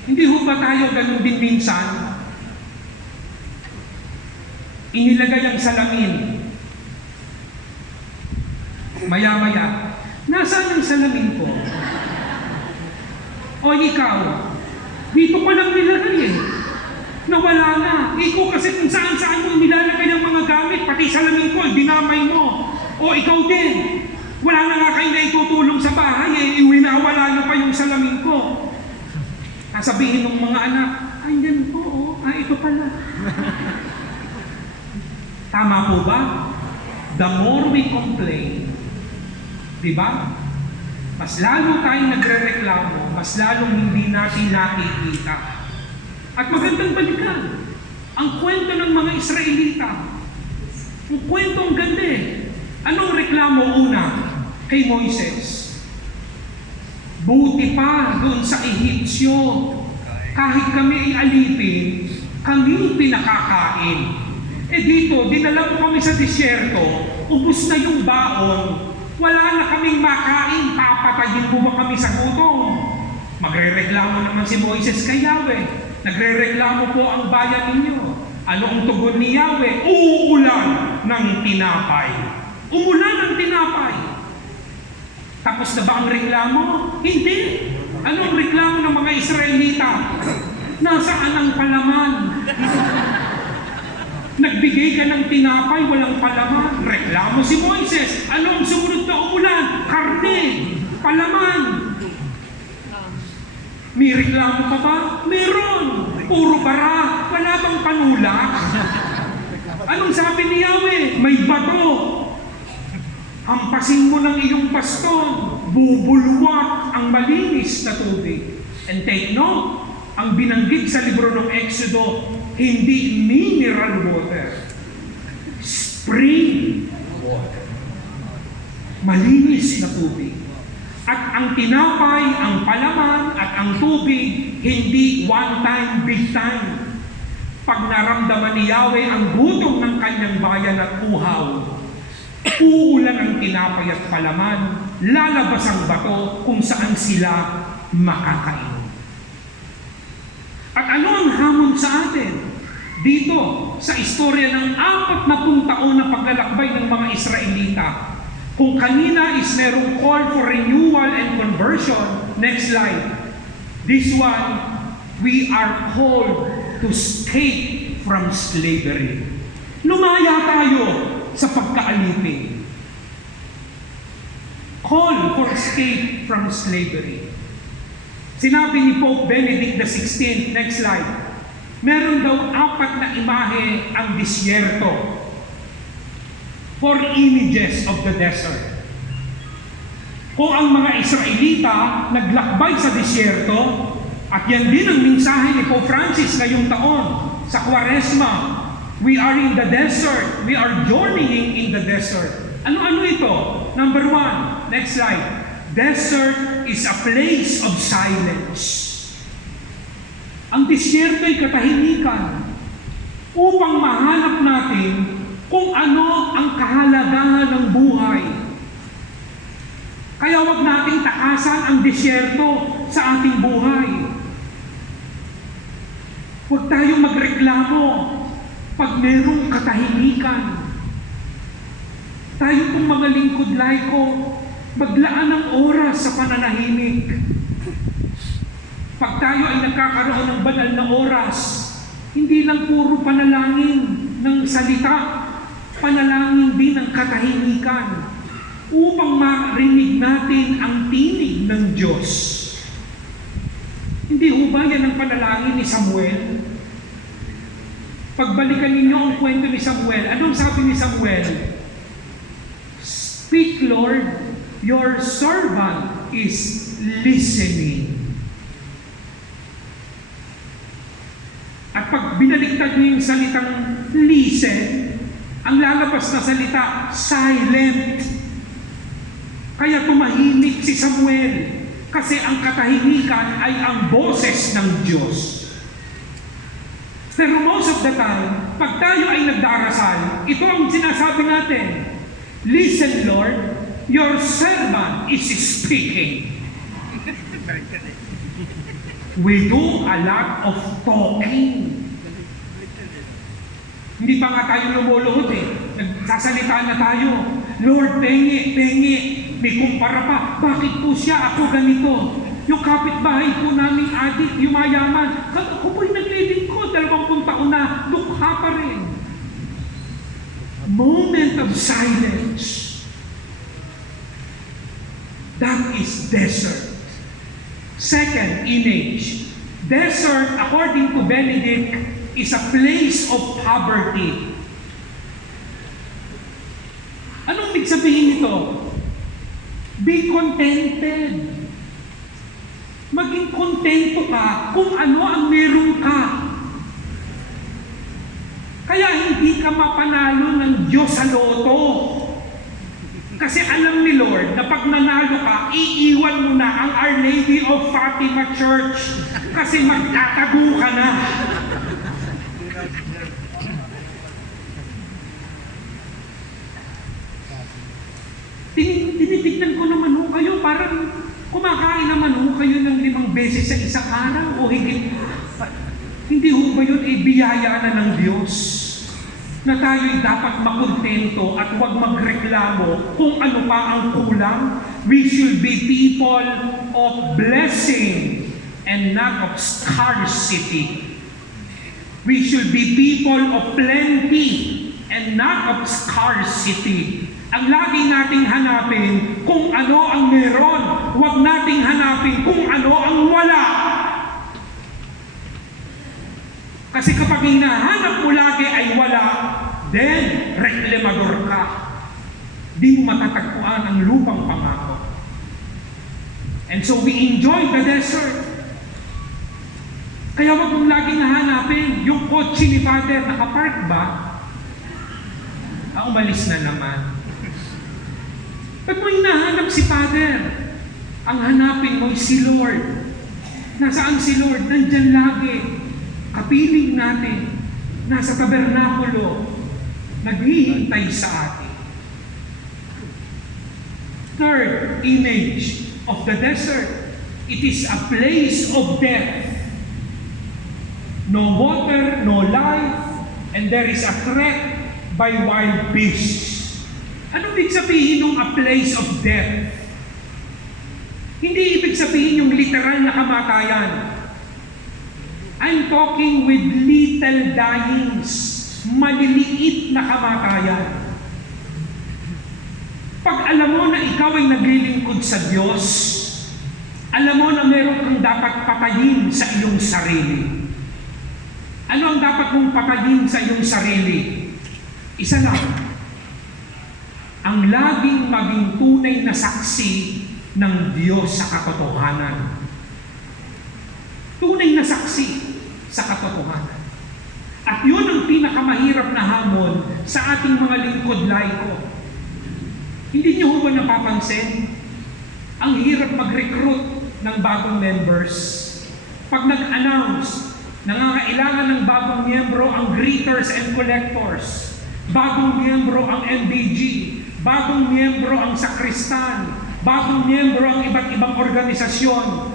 Hindi ho ba tayo ganun din minsan? Inilagay ang salamin. Maya-maya, nasaan ang salamin ko? O ikaw, dito pa lang nilagay eh. Nawala na. Ikaw kasi kung saan-saan mo nilalagay ang mga gamit, pati salamin ko, dinamay mo. O ikaw din. Wala na nga kayo na itutulong sa bahay eh. Iwinawala na pa yung salamin ko. Sabihin ng mga anak, ay yan po, ito pala. Tama po ba? The more we complain, diba? Mas lalo tayong nagre-reklamo, mas lalong hindi natin nakikita. At magandang balikan, ang kwento ng mga Israelita. Ang kwento ang ganda eh. Anong reklamo una kay Moises? Buti pa doon sa Ehipsyo, kahit kami ay alipin, kami pinakakain. Eh dito, dinala mo kami sa disyerto, ubus na yung baon, wala na kaming makain, papatayin mo ba kami sa gutom? Magre-reklamo naman si Moises kay Yahweh. Nagre-reklamo po ang bayan ninyo. Ano ang tugon ni Yahweh? Uulan ng tinapay. Umulan ng tinapay. Tapos na ba ang reklamo? Hindi. Anong reklamo ng mga Israelita? Nasaan ang palaman? Nagbigay ka ng tinapay, walang palaman. Reklamo si Moises. Anong sumunod na umulan? Karne, palaman. May reklamo pa ba? Meron. Puro bara. Wala bang panulak? Anong sabi ni Yahweh? May bato. Hampasin mo ng iyong baston, bubulwak ang malinis na tubig. And take note, ang binanggit sa libro ng Exodo, hindi mineral water, spring water. Malinis na tubig. At ang tinapay, ang palaman, at ang tubig, hindi one time, big time. Pag naramdaman ni Yahweh ang gutom ng kanyang bayan at uhaw, uulan ang tinapay at palaman, lalabas ang bato kung saan sila makakain. At ano ang hamon sa atin? Dito, sa istorya ng 40 taon na paglalakbay ng mga Israelita, kung kanina is merong call for renewal and conversion, next slide. This one, we are called to escape from slavery. Lumaya tayo sa pagkaalipin. Call for escape from slavery. Sinabi ni Pope Benedict XVI, next slide, meron daw 4 na imahe ang disyerto. 4 images of the desert. Kung ang mga Israelita naglakbay sa disyerto, at yan din ang mensahe ni Pope Francis ngayong taon sa Quaresma, we are in the desert, we are journeying in the desert. Ano-ano ito? Number 1, next slide. Desert is a place of silence. Ang disyerto ay katahimikan upang mahanap natin kung ano ang kahalagahan ng buhay. Kaya wag nating takasan ang disyerto sa ating buhay. Huwag tayong magreklamo pag merong katahimikan. Tayo pong mga lingkod laiko, maglaan ng oras sa pananahimik. Pag tayo ay nagkakaroon ng banal na oras, hindi lang puro panalangin ng salita, panalangin din ng katahimikan upang marinig natin ang tinig ng Diyos. Hindi ho ba yan ang panalangin ni Samuel? Pagbalikan ninyo ang kwento ni Samuel, anong sabi ni Samuel? Speak, Lord, your servant is listening. At pag binaliktad niyo yung salitang listen, ang lalabas na salita, silent. Kaya tumahimik si Samuel kasi ang katahimikan ay ang boses ng Diyos. Pero most of the time, pag tayo ay nagdarasal, ito ang sinasabi natin, listen, Lord, your servant is speaking. We do a lot of talking. Hindi pa nga tayo lumuluhod nagsasalita na tayo. Lord, pengi, may kumpara pa. Bakit po siya? Ako ganito. Yung kapitbahay po namin adik, yumayaman. Ako po'y naglilingkod, 20 taon na, dukha pa rin. Moment of silence. That is desert. Second image. Desert, according to Benedict, is a place of poverty. Anong ibig sabihin nito? Be contented. Maging kontento ka kung ano ang meron ka. Kaya hindi ka mapanalo ng Diyos sa loto. Kasi alam ni Lord na pag nanalo ka, iiwan mo na ang Our Lady of Fatima Church kasi magtatago ka na. Tinitignan ko naman ho kayo, parang kumakain naman ho kayo ng 5 beses sa isang araw o higit. Hindi ho ba yun biyaya na ng Diyos? Na tayo'y dapat makontento at huwag magreklamo kung ano pa ang kulang. We should be people of blessing and not of scarcity. We should be people of plenty and not of scarcity. Ang lagi nating hanapin kung ano ang meron, huwag nating hanapin kung ano ang wala. Kasi kapag hinahanap mo lagi ay wala, then reklamador ka. Di mo matatagpuan ang lupang pangako. And so we enjoy the desert. Kaya wag mong laging hahanapin yung kotse ni Father, nakapark ba? Umalis na naman. Ba't mo hinahanap si Father? ang hanapin mo si Lord. Nasaan si Lord? Nandyan lagi. Kapiling natin. Nasa tabernakulo. Naghihintay sa atin. Third image of the desert. It is a place of death. No water, no life, and there is a threat by wild beasts. Ano ibig sabihin ng a place of death? Hindi ibig sabihin yung literal na kamatayan. I'm talking with little dyings, maliliit na kamatayan. Pag alam mo na ikaw ay naglilingkod sa Diyos, alam mo na meron kang dapat patayin sa iyong sarili. Ano ang dapat mong patayin sa iyong sarili? Isa lang. Ang laging maging tunay na saksi ng Diyos sa katotohanan. Tunay na saksi sa katotohanan. At yun ang pinakamahirap na hamon sa ating mga lingkod laiko. Hindi niyo ba napapansin? Ang hirap mag-recruit ng bagong members. Pag nag-announce, nangangailangan ng bagong miyembro ang greeters and collectors. Bagong miyembro ang MBG. Bagong miyembro ang sakristan. Bagong miyembro ang iba't ibang organisasyon.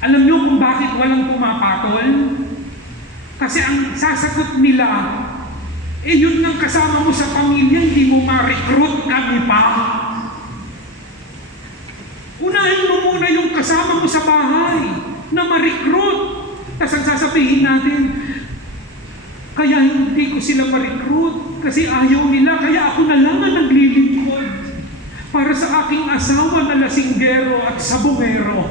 Alam niyo kung bakit walang pumapatol? Kasi ang sasagot nila, yun ang kasama mo sa pamilya, hindi mo ma-recruit kami pa. Unahin mo muna yung kasama mo sa bahay na ma-recruit. Tapos ang sasabihin natin, kaya hindi ko sila ma-recruit kasi ayaw nila, kaya ako na lang ang naglilingkod para sa aking asawa na lasinggero at sabongero,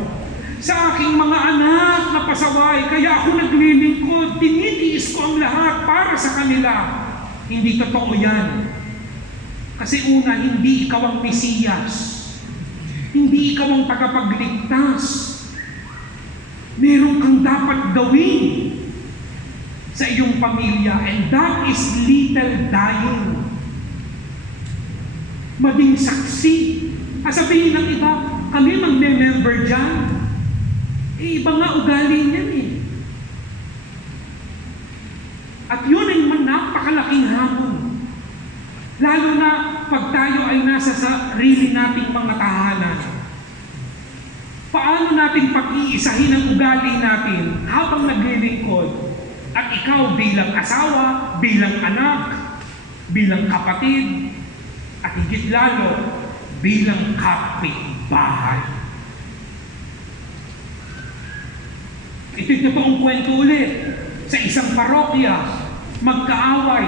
sa aking mga anak na pasaway, kaya ako naglilingkod, tinitiis ko ang lahat para sa kanila. Hindi totoo yan. Kasi una, hindi ikaw ang Mesiyas. Hindi ikaw ang tagapagligtas. Meron kang dapat gawin sa iyong pamilya, and that is little dying. Maging saksi. Sabihin ng iba, kami magme-member dyan. Iba nga ugali niyan eh. At yun ay napakalaking hamon. Lalo na pag tayo ay nasa sarili nating mga tahanan. Paano natin pag-iisahin ang ugali natin habang naglilingkod? At ikaw bilang asawa, bilang anak, bilang kapatid, at higit lalo, bilang kapitbahay. Ito'y totoong kwento ulit. Sa isang parokya, magkaaway,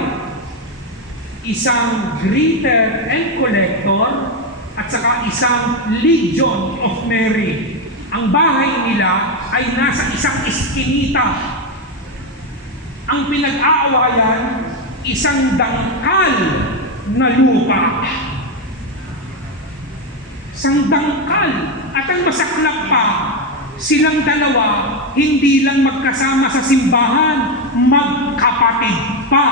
isang greeter and collector, at saka isang Legion of Mary. Ang bahay nila ay nasa isang iskinita. Ang pinag-aawayan, isang dangkal na lupa. Isang dangkal. At ang masaklap pa, silang dalawa, hindi lang magkasama sa simbahan, magkapatid pa.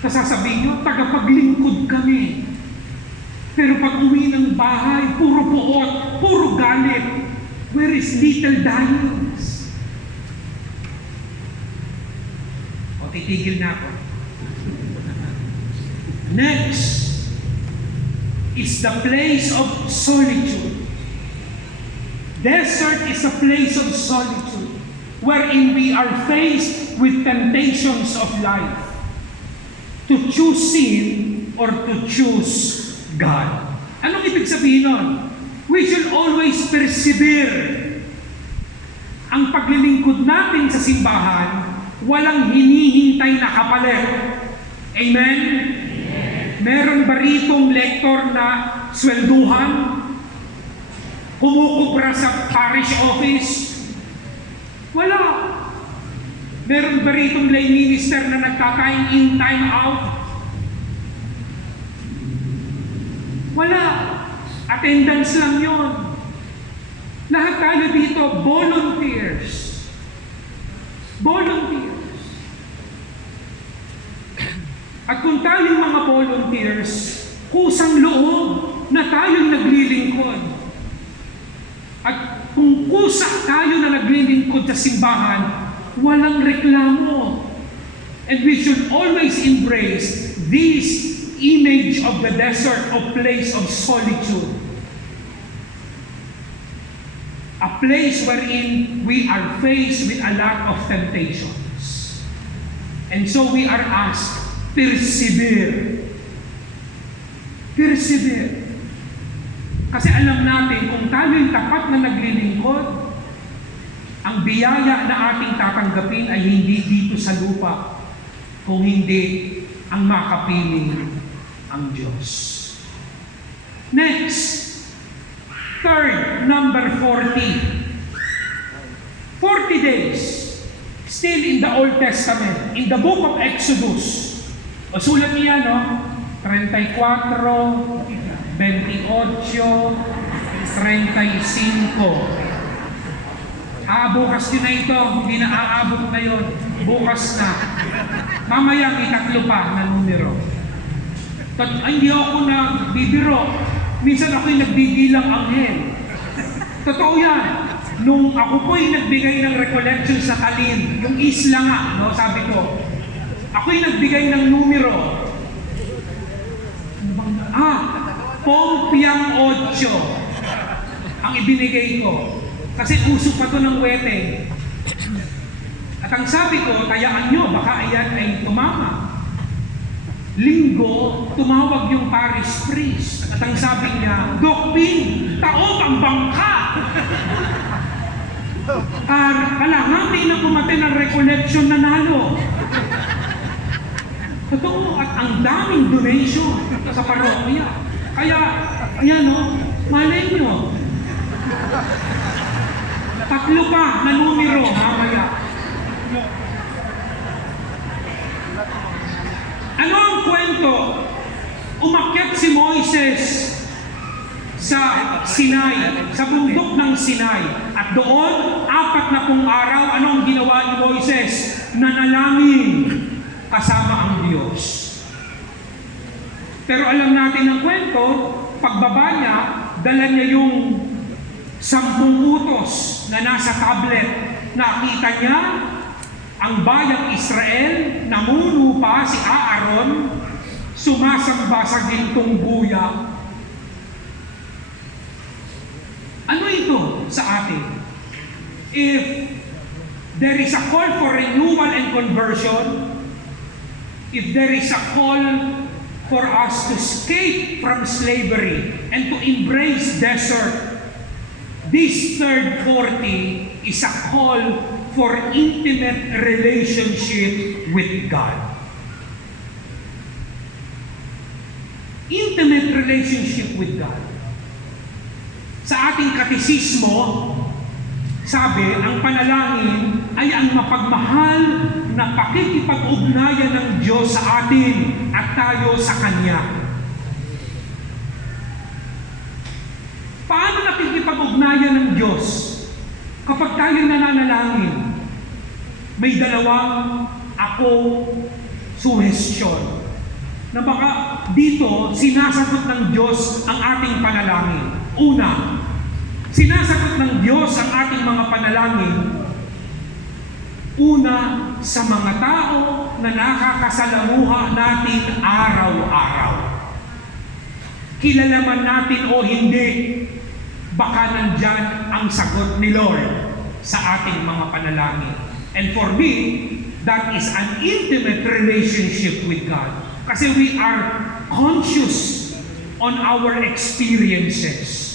Sasabihin nyo, tagapaglingkod kami. Pero pag uwi ng bahay, puro puot, puro galit. Where is little dyings? O, titigil na ako. Next is the place of solitude. Desert is a place of solitude wherein we are faced with temptations of life. To choose sin or to choose God. Anong ibig sabihin nun? We should always persevere. Ang paglilingkod natin sa simbahan, walang hinihintay na kapalit. Amen? Meron ba ritong lektor na swelduhan? Kumukubra sa parish office? Wala. Meron ba ritong lay minister na nagta-time in, time out? Wala. Attendance lang yun. Lahat tayo dito, volunteers. Volunteers. At kung tayong mga volunteers, kusang loob na tayo'y naglilingkod. At kung kusa tayo na naglilingkod sa simbahan, walang reklamo. And we should always embrace this image of the desert, of place of solitude. A place wherein we are faced with a lot of temptations. And so we are asked, persevere. Persevere. Kasi alam natin, kung tayo'y tapat na naglilingkod, ang biyaya na ating tatanggapin ay hindi dito sa lupa, kung hindi ang makapiling ang Diyos. Next, third, number 40. 40 days, still in the Old Testament, in the book of Exodus. O sulat niya, no? 34, 28, 35. Bukas din na ito, hindi na aabot na yun. Bukas na. Mamaya may 3 pa na numero. Hindi ako nagbibiro. Minsan ako'y nagbibilang anghel. Totoo yan. Nung ako po'y nagbigay ng recollection sa Kalin, yung isla nga, no, sabi ko, ako'y nagbigay ng numero. Pompiang 8 ang ibinigay ko. Kasi uso pa to ng weteng. At ang sabi ko, tayaan nyo, baka ayan ay tumama. Linggo, tumawag yung parish priest. At ang sabi niya, Doc Ping, taob ang bangka! Kalahati na pumatay ng recollection nanalo. Totoo, at ang daming donation sa parokya. Kaya, ayan o, malay nyo. 3 pa na numero, mamaya. Ano ang kwento? Umakyat si Moises sa Sinai, sa bundok ng Sinai. At doon, 40 araw, ano ang ginawa ni Moises? Nanalangin kasama ang Diyos. Pero alam natin ang kwento, pagbaba niya, dala niya yung 10 utos na nasa tablet. Nakita niya ang bayang Israel, namuno pa si Aaron, sumasamba sa gintong buya. Ano ito sa atin? If there is a call for renewal and conversion, if there is a call for us to escape from slavery and to embrace desert, this third 40 is a call for intimate relationship with God. Intimate relationship with God. Sa ating katisismo, sabi, ang panalangin ay ang mapagmahal na pakikipag-ugnayan ng Diyos sa atin at tayo sa Kanya. Paano nakikipag-ugnayan ng Diyos? Kapag tayo nananalangin, may dalawang suhestyon na baka dito sinasagot ng Diyos ang ating panalangin. Una, sinasagot ng Diyos ang ating mga panalangin, una, sa mga tao na nakakasalamuha natin araw-araw. Kilala man natin o hindi, baka nandyan ang sagot ni Lord sa ating mga panalangin. And for me, that is an intimate relationship with God. Kasi we are conscious on our experiences.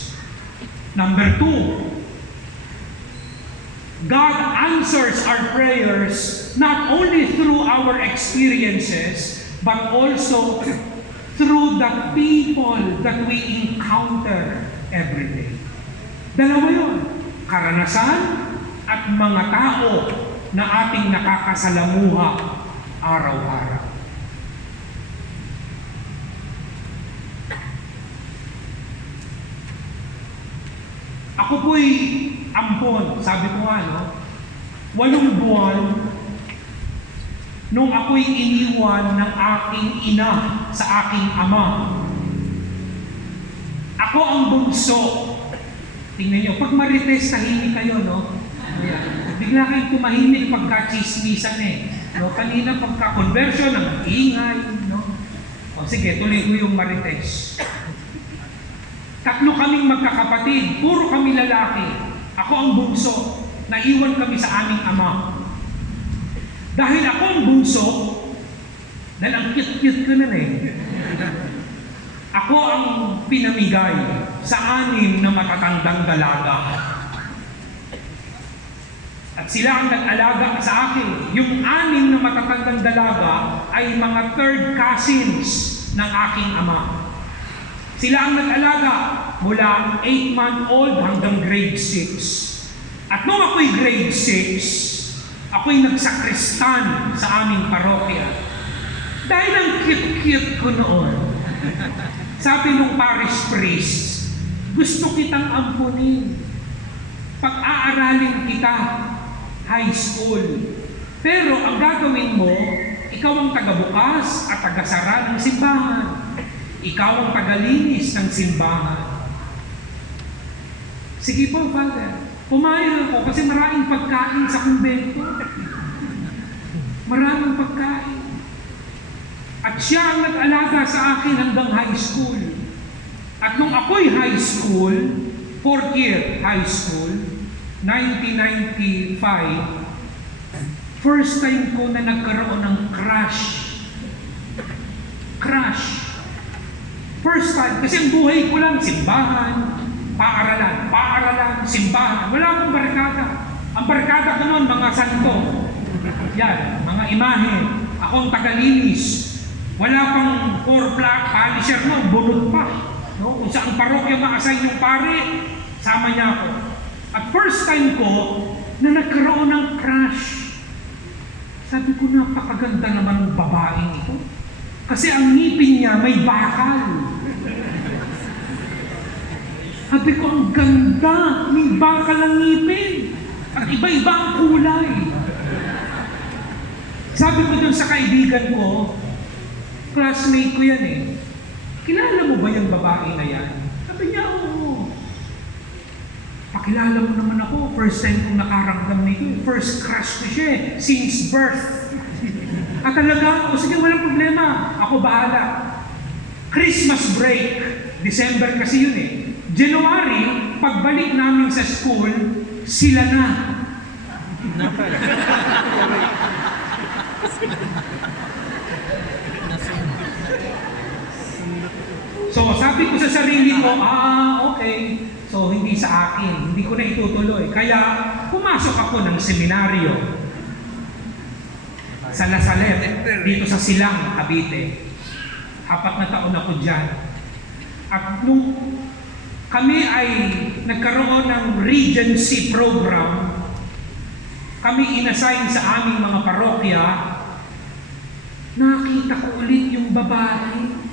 Number 2, God answers our prayers not only through our experiences, but also through the people that we encounter every day. Dalawa yun, karanasan at mga tao na ating nakakasalamuha araw-araw. Ako po'y ampon, sabi ko nga, no? 8 buwan nung ako'y iniwan ng aking ina sa aking ama. Ako ang bunso. Tingnan nyo, pag marites, tahimik kayo, no? Ayan. Bigla kayong tumahimik pagka chismisan No? Kanina pagka conversion, ang ingay, no? O sige, tuloy ko yung marites. 3 kaming magkakapatid, puro kami lalaki. Ako ang bunso. Naiwan kami sa aming ama. Dahil ako ang bunso, dahil ang cute-cute ko na ako ang pinamigay sa 6 na matatandang dalaga. At sila ang nag-alaga sa akin. Yung 6 na matatandang dalaga ay mga 3rd cousins ng aking ama. Sila ang nag-alaga mula 8-month-old hanggang grade 6. At nung ako'y grade 6, ako'y nagsakristan sa aming parokya. Dahil ang cute-cute ko noon, sabi nung parish priest, gusto kitang ampunin. Pag-aaralin kita, high school. Pero ang gagawin mo, ikaw ang tagabukas at tagasara ng simbahan. Ikaw ang tagalinis ng simbahan. Sige po, Father. Pumayag ako kasi maraming pagkain sa kumbento. Maraming pagkain. At siya ang nag-alaga sa akin hanggang high school. At nung ako'y high school, 4th year high school, 1995, first time ko na nagkaroon ng crush. Crush. First time. Kasi ang buhay ko lang, simbahan, paaralan, simbahan. Wala akong barkada. Ang barkada ko noon, mga santo. Yan, mga imahe. Ako ang tagalinis. Wala pang core polisher no, bunot pa. No? Kung saan parokya ma-assign yung pare, sama niya ako. At first time ko na nagkaroon ng crush. Sabi ko, napakaganda naman ng babaeng ito. Kasi ang ngipin niya may bakal. Sabi ko, ang ganda, may bakal ang ngipin. At iba-iba ang kulay. Sabi ko dun sa kaibigan ko, classmate ko yan kilala mo ba yung babae na yan? Sabi niya, oo. Pakilala mo naman ako, first time kong nakaramdam nito. First crush ko siya since birth. At talaga, sige, walang problema. Ako bahala. Christmas break, December kasi yun January, pagbalik namin sa school, sila na. So, sabi ko sa sarili ko, okay. So, hindi sa akin. Hindi ko na itutuloy. Kaya, pumasok ako ng seminaryo sa La Salle, dito sa Silang, Cavite. 4 na taon ako dyan. At nung kami ay nagkaroon ng regency program, kami inassign sa aming mga parokya, nakita ko ulit yung babae.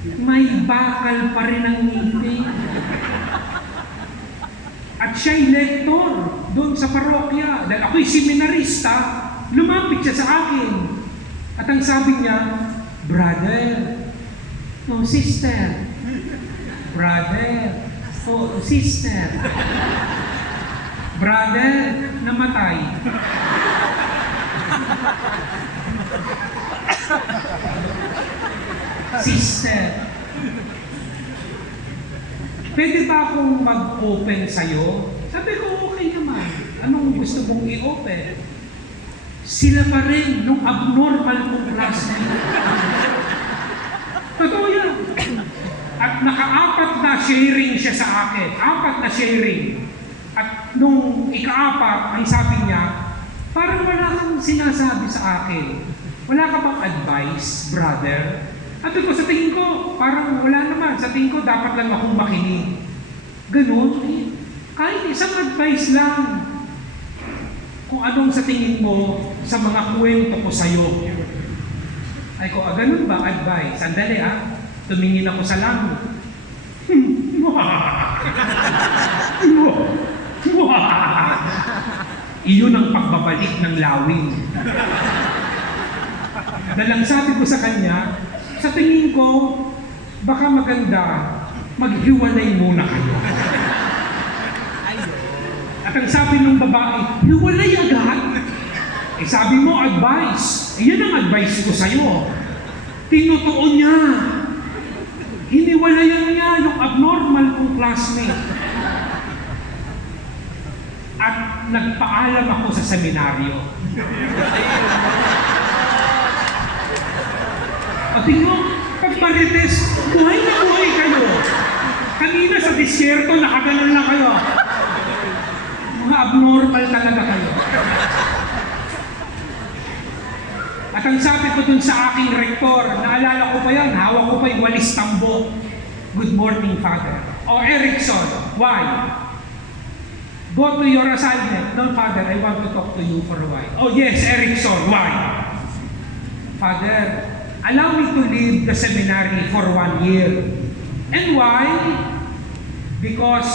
May bakal pa rin ang ngipin. At siya'y lektor doon sa parokya. Dahil ako'y seminarista, lumapit siya sa akin. At ang sabi niya, brother, no, sister. Brother, oh, sister. Brother, namatay. Sister, pwede ba akong mag-open sa'yo? Sabi ko, okay naman. Anong gusto mong i-open? Sila pa rin nung abnormal kong classmate. Totoo yan. At naka-4 na sharing siya sa akin. 4 na sharing. At nung ika-4, ang sabi niya, parang wala kang sinasabi sa akin. Wala ka bang advice, brother? At ko sa tingin ko, parang wala naman. Sa tingin ko, dapat lang akong makinig. Ganon. Kahit isang advice lang. Kung anong sa tingin mo sa mga kwento ko sa'yo. Ay ko, ganun ba advice? Sandali tumingin ako sa langit. Iyon ang pagbabalik ng lawin. Dalang sabi ko sa kanya, sa tingin ko, baka maganda maghiwalay muna kayo. At ang sabi ng babae, hiwalay agad. Eh sabi mo, advice. Eh yan ang advice ko sa'yo. Tinutuon niya. Hiniwalayan niya yung abnormal kong classmate. At nagpaalam ako sa seminaryo. At tingnan, pag marites, buhay na buhay kayo. Kanina sa disyerto, nakaganon na kayo. Mga abnormal talaga kayo. At ang sabi ko dun sa aking rektor, naalala ko pa yan, hawak ko pa yung walis tambo. Good morning, Father. O Erickson, why? Go to your assignment. No, Father, I want to talk to you for a while. Oh yes, Erickson, why? Father, allow me to leave the seminary for 1 year. And why? Because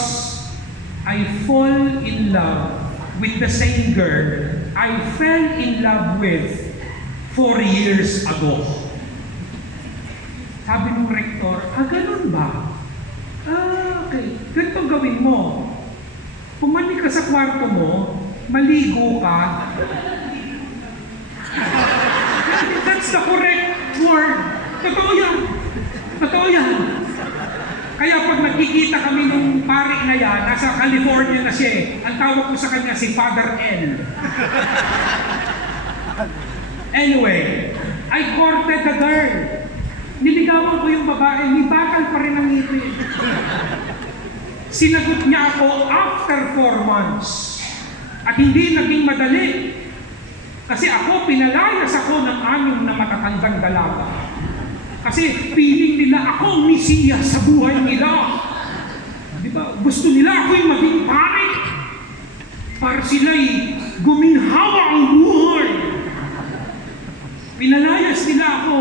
I fall in love with the same girl I fell in love with 4 years ago. Sabi ng rektor, ganun ba? Okay. Ganito gawin mo. Pumanik ka sa kwarto mo, maligo ka. That's the correct word. Totoo yan. Totoo yan. Kaya pag nagkikita kami nung pari na yan, nasa California na siya eh. Ang tawag ko sa kanya si Father L. Anyway, I courted the girl. Niligawan ko yung babae, may bakal pa rin ang ngipin. Sinagot niya ako after 4 months. At hindi naging madali. Kasi ako, pinalayas ako ng 6 na matatandang dalaga. Kasi feeling nila ako ang misiya sa buhay nila. Di ba? Gusto nila ako'y maging pare. Para sila'y guminhawa ang buhay. Pinalayas nila ako.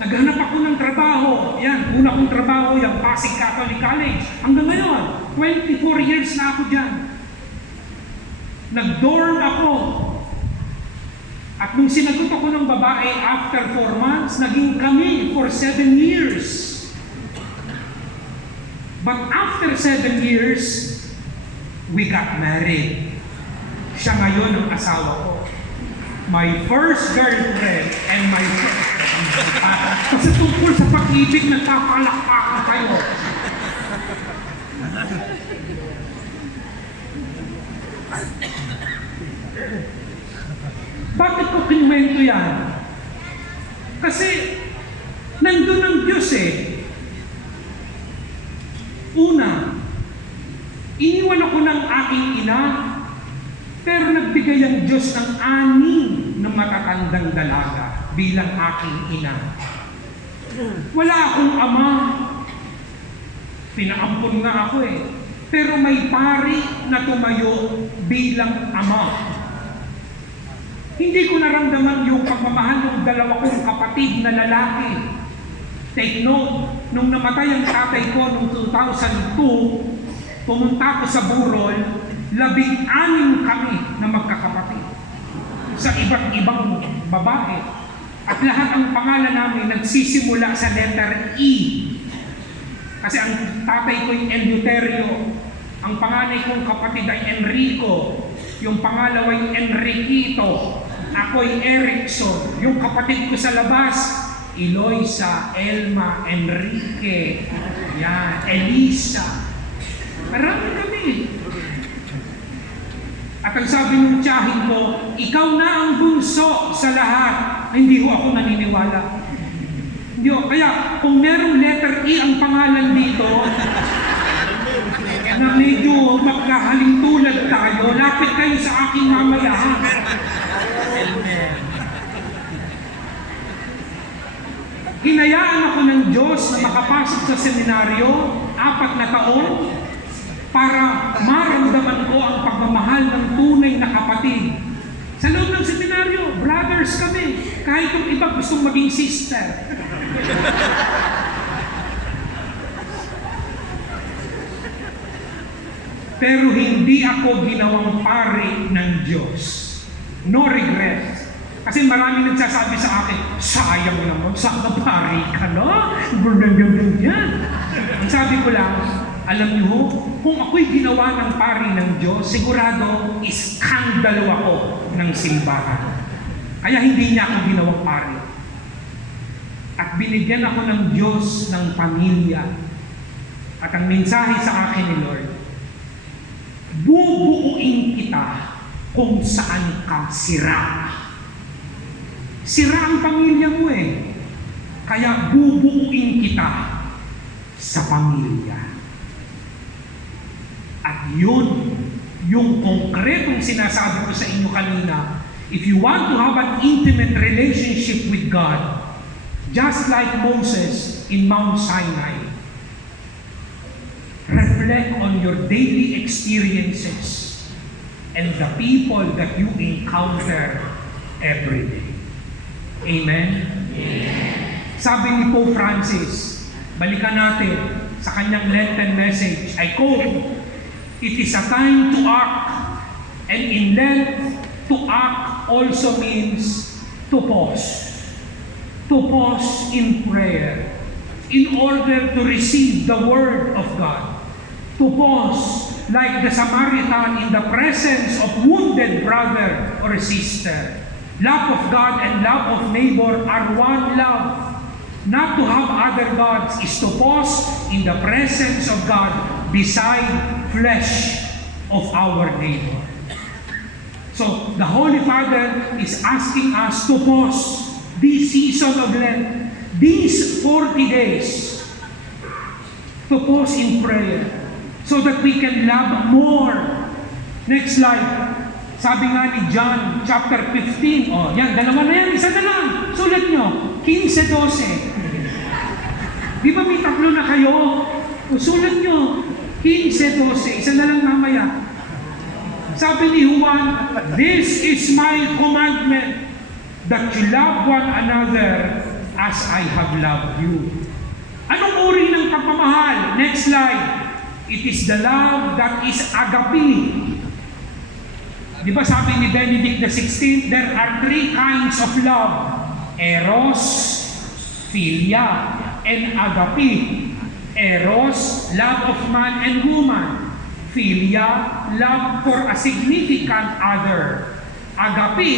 Naghanap ako ng trabaho. Yan, una kong trabaho, yung Pasig Catholic College. Hanggang ngayon, 24 years na ako dyan. Nag-dorm ako. At nung sinagot ako ng babae after 4 months, naging kami for 7 years. But after 7 years, we got married. Siya ngayon ang asawa ko. My first girlfriend and my first... Kasi tungkol sa pag-ibig, nagpapalakpakan kayo. Bakit ko kinuwento yan? Kasi nandun ang Diyos eh. Una, iniwan ako ng aking ina, pero nagbigay ang Diyos ng 6 na matatandang dalaga bilang aking ina. Wala akong ama. Pinaampon nga ako eh. Pero may pari na tumayo bilang ama. Hindi ko naramdaman yung pagmamahal ng 2 kong kapatid na lalaki. Take note, nung namatay ang tatay ko noong 2002, pumunta ako sa Burol, 16 kami na magkakapatid. Sa iba't ibang babae. At lahat ang pangalan namin nagsisimula sa letter E. Kasi ang tatay ko ay Eleuterio, ang panganay kong kapatid ay Enrico, yung pangalawa ay Enriquito, ako ay Erickson, yung kapatid ko sa labas, Eloisa, Elma, Enrique, yan, Elisa. Marami kami. At ang sabi ng tiyahin ko, ikaw na ang bunso sa lahat. Hindi ho ako naniniwala. Hindi ho. Kaya kung merong letter E ang pangalan dito, na medyo magkahaling tulad tayo, lapit kayo sa aking mamaya. Hinayaan ako ng Diyos na makapasok sa seminaryo, 4 na taon, para maramdaman ko ang pagmamahal ng tunay na kapatid. Sa loob ng seminaryo, brothers kami. Kahit yung iba gustong maging sister. Pero hindi ako ginawang pare ng Diyos. No regret. Kasi marami nagsasabi sa akin, sayang naman, sana pare ka na? Yan. Ang sabi ko lang, Alam niyo, kung ako'y ginawa ng pari ng Diyos, sigurado iskandalo ako ng simbahan. Kaya hindi niya ako ginawang pari. At binigyan ako ng Diyos ng pamilya. At ang mensahe sa akin ni Lord, bubuuin kita kung saan ka sira. Sira ang pamilya mo eh. Kaya bubuuin kita sa pamilya. At yun, yung konkretong sinasabi ko sa inyo kanina, if you want to have an intimate relationship with God, just like Moses in Mount Sinai, reflect on your daily experiences and the people that you encounter every day. Amen? Amen. Sabi ni Pope Francis, balikan natin sa kanyang Lenten message, I quote, "It is a time to act, and in Lent, to act also means to pause. To pause in prayer in order to receive the Word of God. To pause like the Samaritan in the presence of wounded brother or sister. Love of God and love of neighbor are one love. Not to have other gods is to pause in the presence of God beside flesh of our neighbor." So, the Holy Father is asking us to pause this season of Lent, these 40 days, to pause in prayer so that we can love more. Next slide. Sabi nga ni John, chapter 15, yan, dalawa na yan, isa na lang. Sulat nyo, 15-12. Di ba may tatlo na kayo? Sulat nyo, 15-12, isa na lang mamaya. Sabi ni Juan, "This is my commandment, that you love one another as I have loved you." Anong uri ng pagmamahal? Next slide. It is the love that is agape. Di ba sabi ni Benedict XVI, there are three kinds of love: eros, philia, and agape. Eros, love of man and woman. Philia, love for a significant other. Agape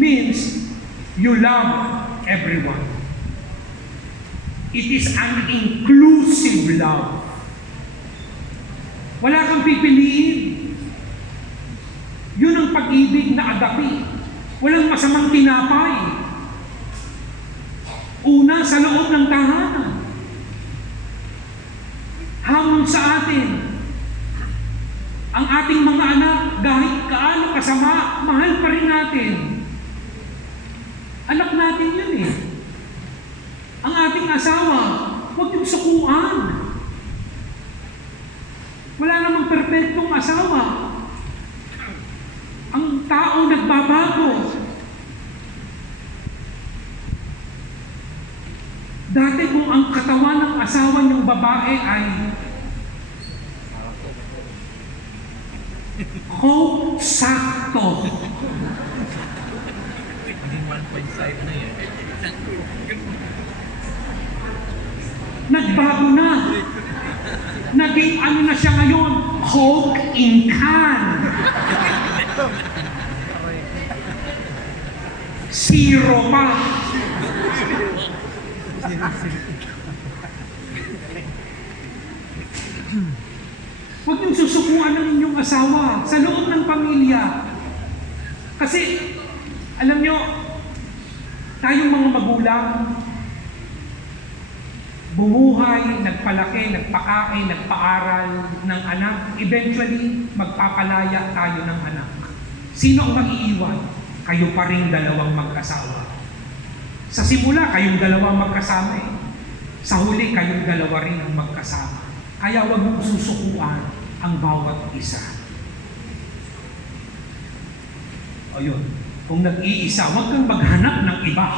means you love everyone. It is an inclusive love. Wala kang pipiliin. Yun ang pag-ibig na agape. Walang masamang tinapay. Una, sa loob ng tahanan. Hamon sa atin. Ang ating mga anak, kahit kaano kasama, mahal pa rin natin. Anak natin yun eh. Ang ating asawa, huwag yung sukuan. Wala namang perpektong asawa. Ang taong nagbabago. Dati kung ang katawan ng asawa ng babae ay sakto. Nagbago na. Naging ano na siya ngayon? Coke in can. Zero pa. Huwag niyong susukuan ng inyong asawa sa loob ng pamilya. Kasi, alam niyo, tayong mga magulang, bumuhay, nagpalaki, nagpakain, nagpaaral ng anak, eventually, magpapalaya tayo ng anak. Sino ang mag-iiwan? Kayo pa rin dalawang mag-asawa. Sa simula, kayong dalawang magkasama eh. Sa huli, kayong dalawa rin ang magkasama. Kaya huwag mong susukuan ang bawat isa. O yun, kung nag-iisa, huwag kang maghanap ng iba.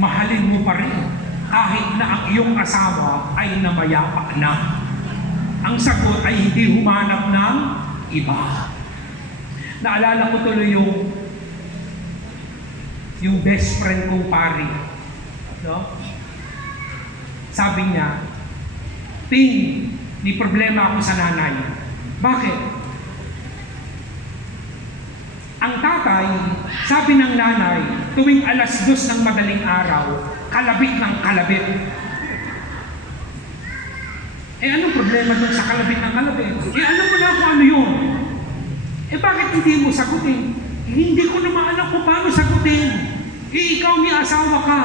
Mahalin mo pa rin kahit na ang iyong asawa ay namayapa na. Ang sagot ay hindi humanap ng iba. Naalala ko tuloy yung best friend kong pari. No? Sabi niya, Ting, may problema ako sa nanay. Bakit? Ang tatay, sabi ng nanay, tuwing 2:00 ng madaling araw, kalabit ng kalabit. Anong problema dun sa kalabit ng kalabit? Alam mo na kung ano yun. Bakit hindi mo sagutin? Hindi ko naman alam kung paano sagutin. Ikaw may asawa ka.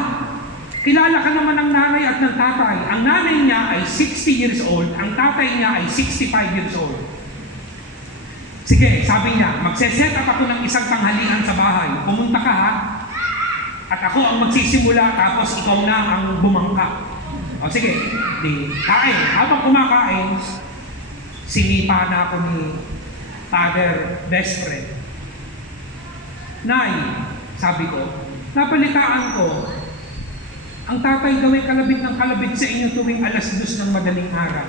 Kilala ka naman ng nanay at ng tatay. Ang nanay niya ay 60 years old, ang tatay niya ay 65 years old. Sige, sabi niya, magse-set up ako ng isang tanghalian sa bahay. Pumunta ka ha, at ako ang magsisimula, tapos ikaw na ang bumangka. O sige, di kain. Habang kumakain, sinipa na ako ni Father Best Friend. Nay, sabi ko, napalitaan ko, ang tatay gawin kalabit ng kalabit sa inyo tuwing 2:00 ng madaling araw.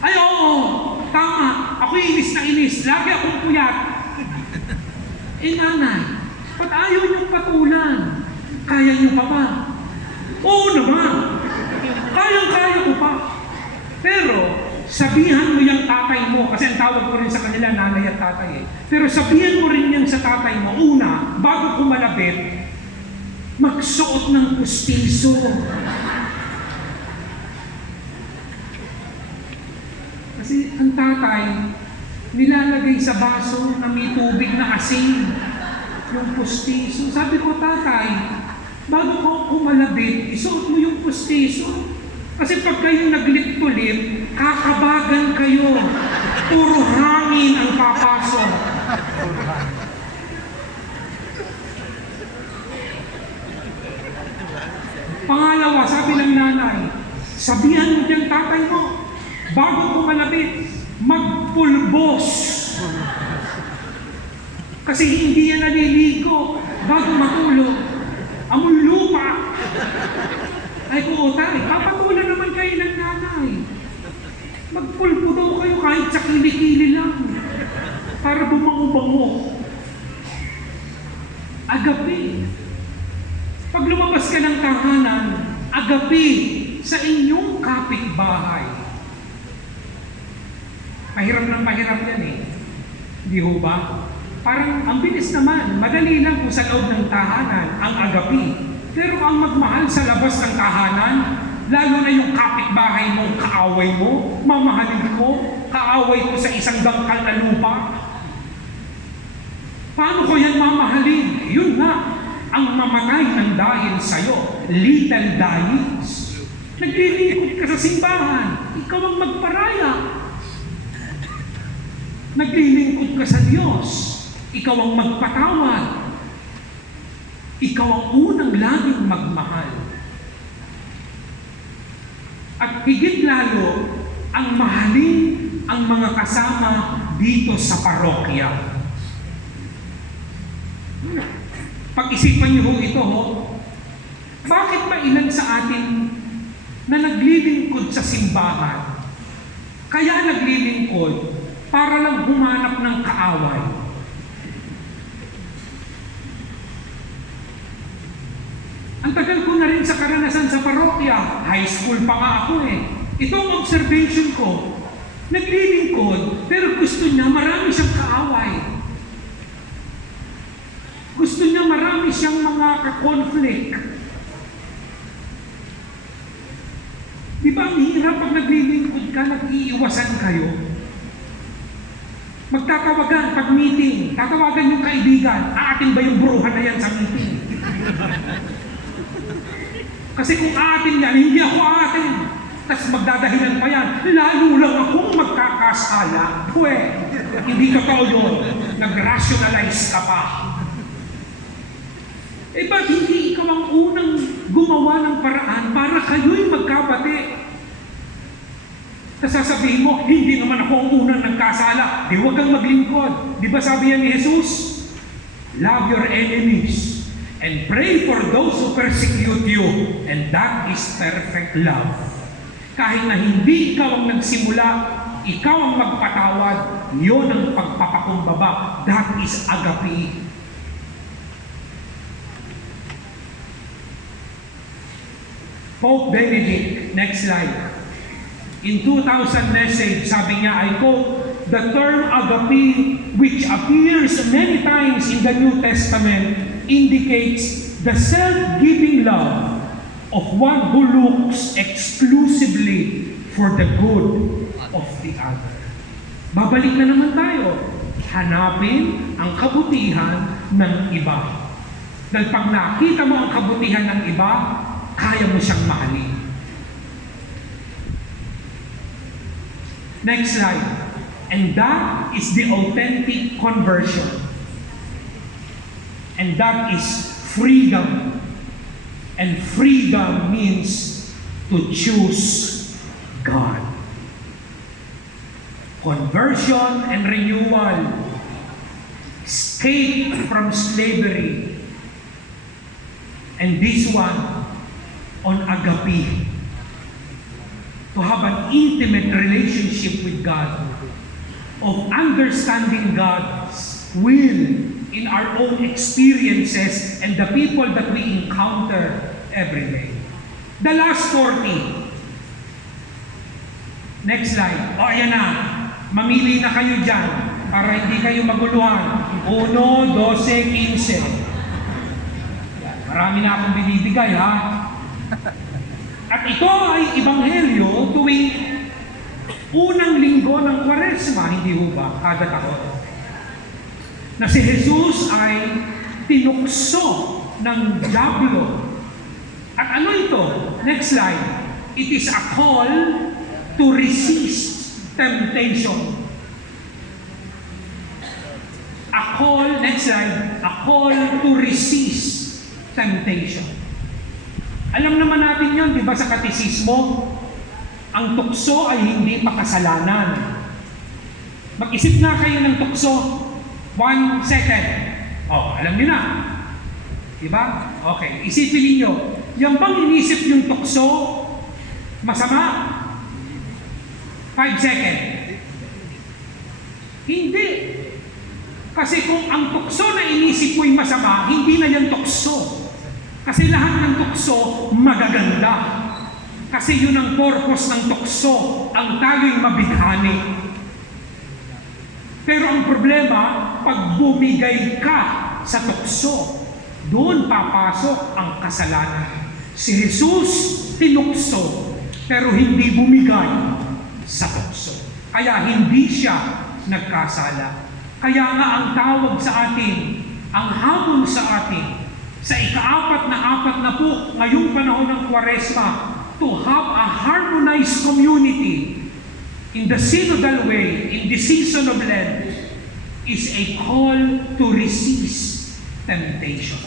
Ay, oo, tama. Ako inis na inis. Lagi akong puyat. Nanay, ba't ayaw niyong patulan? Kaya niyo pa ba? Oo naman. Kayang-kaya ko pa. Pero, sabihan mo yung tatay mo, kasi ang tawag ko rin sa kanila, nanay at tatay eh. Pero sabihan mo rin yan sa tatay mo, una, bago kumalapit, magsuot ng pustiso. Kasi ang tatay, nilalagay sa baso na may tubig na asin, yung pustiso. Sabi ko, tatay, bago ko kumalabit, isuot mo yung pustiso. Kasi pag kayo nag-lip to lip, kakabagan kayo. Puro hangin ang papasok. Pangalawa, sabi ng nanay, sabihan mo dyan tatay mo, bago kumalabit, magpulbos. Kasi hindi yan naliligo bago matulog. Among lupa. Ay ko, tay, papatulan naman kayo ng nanay. Magpulpo daw kayo kahit sa kilikili lang. Para bumango-bango. Agapi. Pag lumabas ka ng tahanan, agapi sa inyong kapitbahay. Mahirap ng mahirap yan eh. Hindi ho ba? Parang ang bilis naman, madali lang kung sa loob ng tahanan ang agapi. Pero ang magmahal sa labas ng tahanan, lalo na yung kapitbahay mo, kaaway mo, mamahalin mo, kaaway ko sa isang dangkal na lupa. Paano ko yan mamahalin? Yun nga, ang mamatay ng dahil sa'yo, little dahils. Naglilingkod ka sa simbahan, ikaw ang magparaya. Naglilingkod ka sa Diyos, ikaw ang magpatawad. Ikaw ang unang laging magmahal. At higit lalo, ang mahalin ang mga kasama dito sa parokya. Pag-isipan niyo ho ito ho, bakit ba ilan sa atin na naglilingkod sa simbahan? Kaya naglilingkod para lang humanap ng kaaway. Ang tagal ko na rin sa karanasan sa parokya, high school pa nga ako eh. Itong observation ko, naglilingkod, pero gusto niya marami siyang kaaway. Gusto niya marami siyang mga ka-conflict. Di ba ang hirap pag naglilingkod ka, nag-iiwasan kayo? Magtatawagan pag meeting, tatawagan yung kaibigan, aatin ba yung bruhan na yan sa meeting? Kasi kung aatin yan, hindi ako aatin. Tapos magdadahilan pa yan, lalo lang akong magkakasala. Hindi totoo yun. Nag-rationalize ka pa. Ba't hindi ikaw ang unang gumawa ng paraan para kayo'y magkabati? Tapos sasabihin mo, hindi naman ako ang unang nagkasala. Di huwag kang maglingkod. Di ba sabi yan ni Jesus? Love your enemies and pray for those who persecute you. And that is perfect love. Kahit na hindi ikaw ang nagsimula, ikaw ang magpatawad, yun ang pagpapakumbaba. That is agape. Pope Benedict, next slide. In 2000 message, sabi niya, I quote, "The term agape, which appears many times in the New Testament, indicates the self-giving love of one who looks exclusively for the good of the other." Babalik na naman tayo. Hanapin ang kabutihan ng iba. Dahil pag nakita mo ang kabutihan ng iba, kaya mo siyang mahalin. Next slide. And that is the authentic conversion. And that is freedom. And freedom means to choose God. Conversion and renewal. Escape from slavery. And this one on agape. To have an intimate relationship with God. Of understanding God's will in our own experiences and the people that we encounter every day. The last 40. Next slide. O, ayan na. Mamili na kayo dyan para hindi kayo maguluhan. 1, 12, 15. Marami na akong binibigay, ha? At ito ay ebanghelyo tuwing unang linggo ng Kwaresma, hindi ho ba? Kada taon. Na si Jesus ay tinukso ng diablo. At ano ito? Next slide. It is a call to resist temptation. A call, next slide, a call to resist temptation. Alam naman natin yun, di ba, sa katisismo, ang tukso ay hindi pa kasalanan. Mag-isip na kayo ng tukso. 1 second. Oh, alam niyo na. Di ba? Okay, isipin niyo. Yung bang inisip yung tukso, masama? 5 seconds. Hindi. Kasi kung ang tukso na inisip ko'y masama, hindi na yan tukso. Kasi lahat ng tukso magaganda. Kasi yun ang purpose ng tukso, ang tayo'y mabighani. Pero ang problema, pag bumigay ka sa tukso, doon papasok ang kasalanan. Si Jesus tinukso, pero hindi bumigay sa tukso. Kaya hindi siya nagkasala. Kaya nga ang tawag sa atin, ang hamon sa atin, sa ika-4 na po ngayong panahon ng Kwaresma, to have a harmonized community in the synodal way, in the season of Lent, is a call to resist temptation.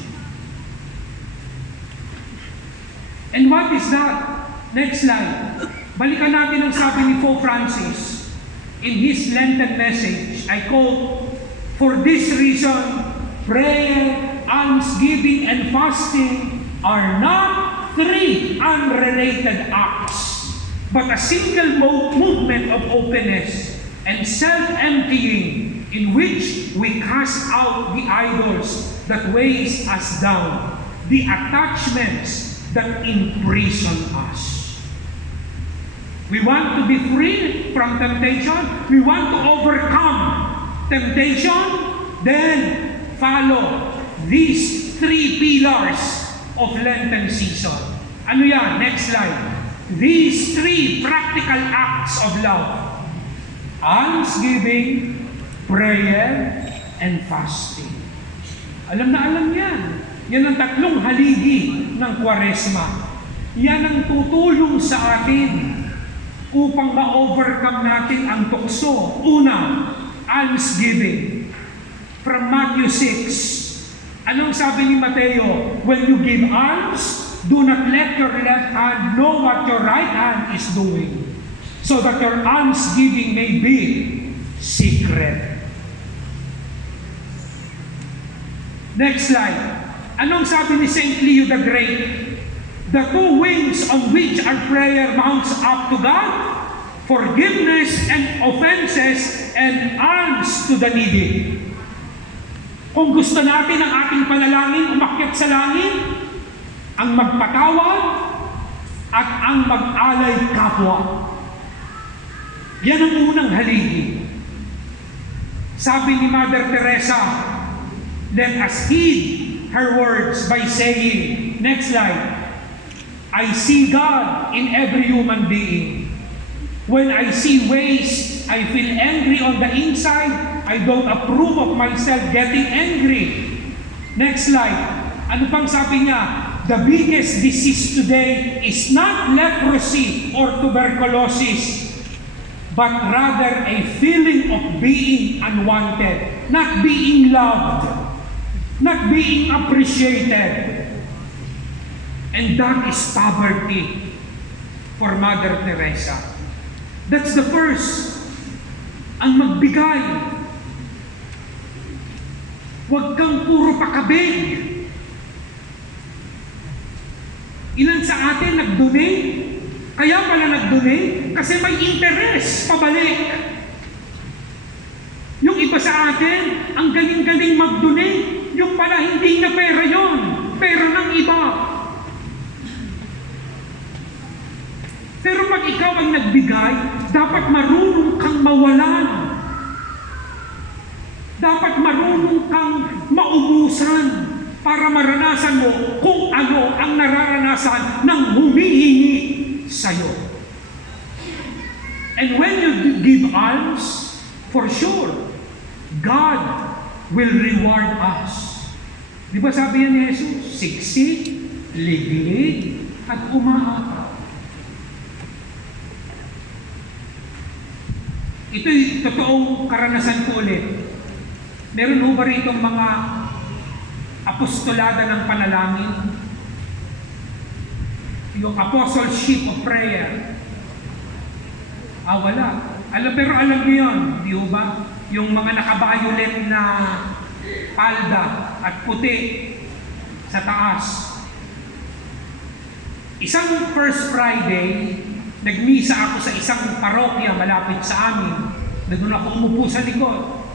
And what is that? Next slide. Balikan natin ang sabi ni Pope Francis in his Lenten message. I quote, "For this reason, prayer, almsgiving, and fasting are not 3 unrelated acts, but a single movement of openness and self-emptying in which we cast out the idols that weighs us down, the attachments that imprison us." We want to be free from temptation. We want to overcome temptation. Then follow these 3 pillars of Lenten season. Ano yan? Next slide. These 3 practical acts of love. Almsgiving, prayer, and fasting. Alam na alam yan. Yan ang 3 haligi ng Kwaresma. Yan ang tutulong sa atin upang ma-overcome natin ang tukso. Una, almsgiving. From Matthew 6, anong sabi ni Mateo? When you give alms, do not let your left hand know what your right hand is doing, so that your almsgiving may be secret. Next slide. Anong sabi ni St. Leo the Great? The 2 wings on which our prayer mounts up to God, forgiveness and offenses, and alms to the needy. Kung gusto natin ang ating panalangin umakyat sa langit, ang magpatawad at ang mag-alay kapwa. Yan ang unang haligi. Sabi ni Mother Teresa, let us heed her words by saying, next slide, I see God in every human being. When I see waste, I feel angry on the inside. I don't approve of myself getting angry. Next slide. Ano pang sabi niya? The biggest disease today is not leprosy or tuberculosis, but rather a feeling of being unwanted, not being loved, not being appreciated. And that is poverty for Mother Teresa. That's the first. Ang magbigay. Huwag kang puro pakabig. Ilan sa atin nag-donate? Kaya pala nag-donate? Kasi may interest pabalik. Yung iba sa atin, ang galing-galing mag-donate. Yung pala hindi na pera yon, pera ng iba. Pero pag ikaw ang nagbigay, dapat marunong kang mawalan. Dapat marunong kang maubusan para maranasan mo kung ano ang nararanasan ng humihingi sa'yo. And when you give alms, for sure, God will reward us. Di ba sabi ni Jesus, siksik, liglig, at umaapa. Ito'y totoong karanasan ko ulit. Meron ho ba rito mga apostolada ng panalangin? Yung apostleship of prayer. Wala. Pero alam niyo yun, di ho ba? Yung mga naka-violet na palda at puti sa taas. Isang First Friday, nagmisa ako sa isang parokya malapit sa amin. Doon ako umupo sa likod.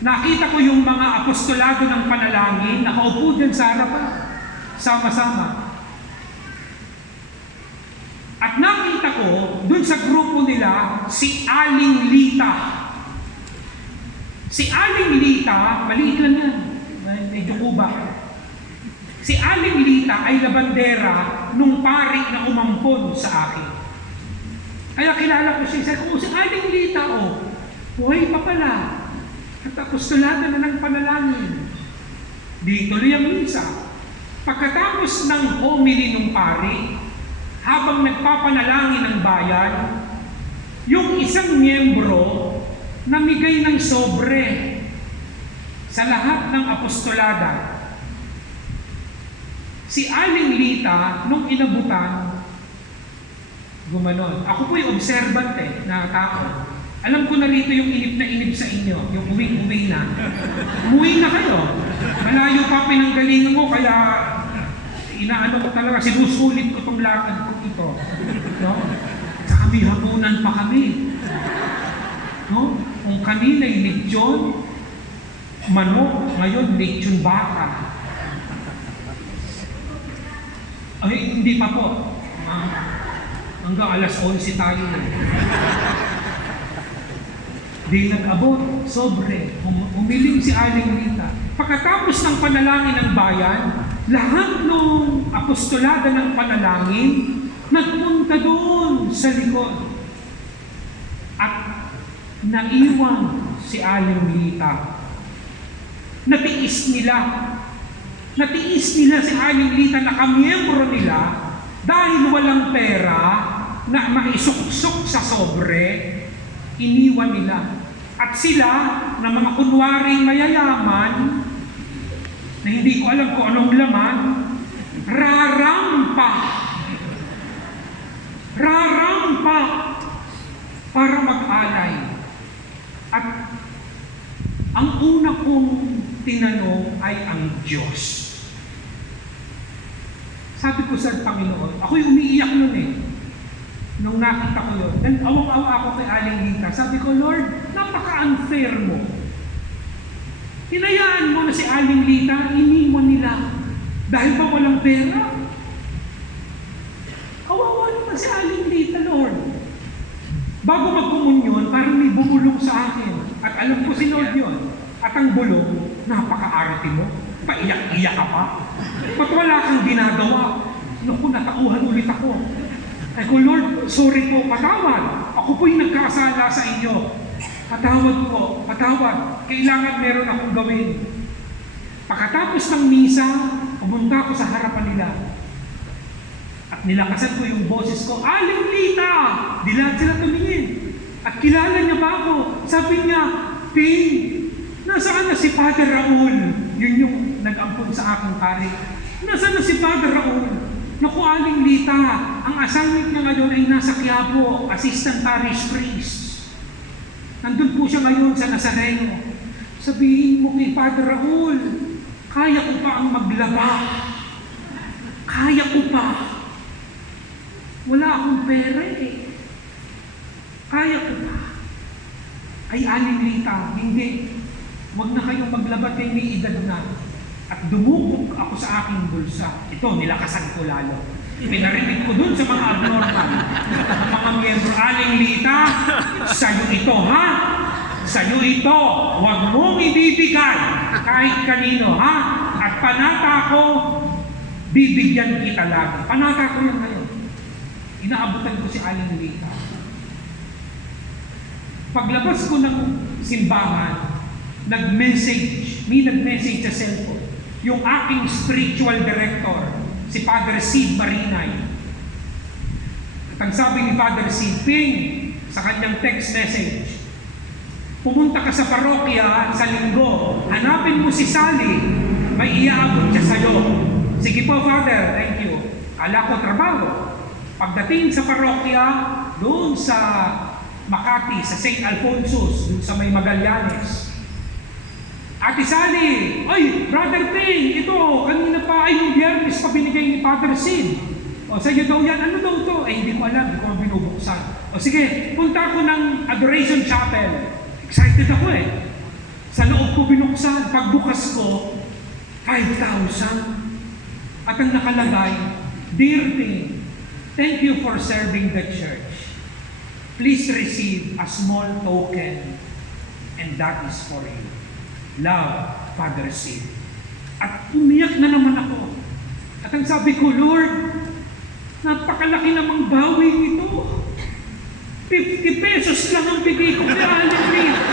Nakita ko yung mga apostolado ng panalangin, nakaupo dyan sa harapan, sama-sama. At nakita ko, dun sa grupo nila, si Aling Lita. Si Aling Lita, maliit lang yan, medyo kuba. Si Aling Lita ay labandera nung pari na umampon sa akin. Kaya kilala ko siya, sabi ko, si Aling Lita, buhay pa pala. At apostolado na ng panalangin. Di tuloy ang misa. Pagkatapos ng homily ng pari, habang nagpapanalangin ng bayan, yung isang miyembro namigay ng sobre sa lahat ng apostolada. Si Aling Lita, nung inabutan, gumanon. Ako po'y observant na tao. Alam ko na rito yung inip na inip sa inyo, yung uwing-uwi na. Umuwi na kayo. Malayo pa pinanggalingan ko, kaya inaano ko talaga, sinusulit ko itong lakad ko ito. No? Sa kami, hapunan pa kami. No? Kung kanina ay lechon, manok, ngayon lechon baka. Ay, hindi pa po. Hanggang alas 11 tayo. Di nag-abot, sobre, umiling si Aling Lita. Pagkatapos ng panalangin ng bayan, lahat ng apostolada ng panalangin, nagpunta doon sa likod. At naiwan si Aling Lita. Natiis nila si Aling Lita na kamiyembro nila dahil walang pera na maisuksok sa sobre, iniwan nila. At sila, na mga kunwaring mayayaman, na hindi ko alam kung anong laman, rarampa para mag-alay. At ang una kong tinanong ay ang Diyos. Sabi ko sa Panginoon, ako'y umiiyak nun nung nakita ko yun. Then awang-awa ako kay Aling Lita. Sabi ko, Lord, napaka-unfair mo. Hinayaan mo na si Aling Lita, iniwan nila. Dahil ba walang pera? Kawawa Alam ko sinod yun. At ang bulong, napaka-arte mo. Paiyak-iyak ka pa. Ba't wala kang ginagawa? Naku, natauhan ulit ako. Ay ko, Lord, sorry po, patawad. Ako po'y nagkasala sa inyo. Patawad po, patawad. Kailangan meron akong gawin. Pagkatapos ng misa, pumunta ako sa harapan nila. At nilakasan ko yung boses ko, Aling Lita! Di lahat sila tumingin. At kilala niya ba ako? Sabi niya, Ping, nasaan na si Father Raul? Yun yung nag-ampun sa aking pari. Nasaan na si Father Raul? Naku, Aling Lita, ang assignment niya ngayon ay nasa Quiapo, Assistant Parish Priest. Nandun po siya ngayon sa Nazareno. Sabihin mo kay Father Raul, kaya ko pa ang maglaba. Kaya ko pa. Wala akong pera eh. Kaya ko pa. Ay, Aling Lita, hindi. Huwag na kayong maglaba kay may edad na. At dumukog ako sa aking bulsa. Ito, nilakasan ko lalo. Pinarinig ko dun sa mga abnormal. Mga miyembro, Aling Lita, sa'yo ito, ha? Sa'yo ito. Huwag mong ibibigay kahit kanino, ha? At panata ko, bibigyan kita lagi. Panata ko yan ngayon. Inaabutan ko si Aling Lita. Paglabas ko ng simbahan, nag-message sa cellphone. Yung aking spiritual director, si Father Sid Marinay. At ang sabi ni Father Sid, Ping, sa kanyang text message, pumunta ka sa parokya sa linggo, hanapin mo si Sally, may iaabot siya sa'yo. Sige po, Father, thank you. Ala ko trabaho. Pagdating sa parokya, doon sa Makati, sa St. Alfonso's, doon sa may Magallanes, Ate Sally, ay, Brother Ping, ito, kanina pa, ay, yung Biyernes pa binigay ni Father Sid. O, sa'yo daw yan, ano daw to? Ay, hindi ko alam, hindi ko binubuksan. O, sige, punta ako ng Adoration Chapel. Excited ako eh. Sa loob ko binuksan, pagbukas ko, 5,000. At ang nakalagay, Dear Ping, thank you for serving the church. Please receive a small token, and that is for you. Love, Father Sid. At umiyak na naman ako. At ang sabi ko, Lord, napakalaki namang bawi nito. 50 pesos lang ang bigay ko kay Aling Lita.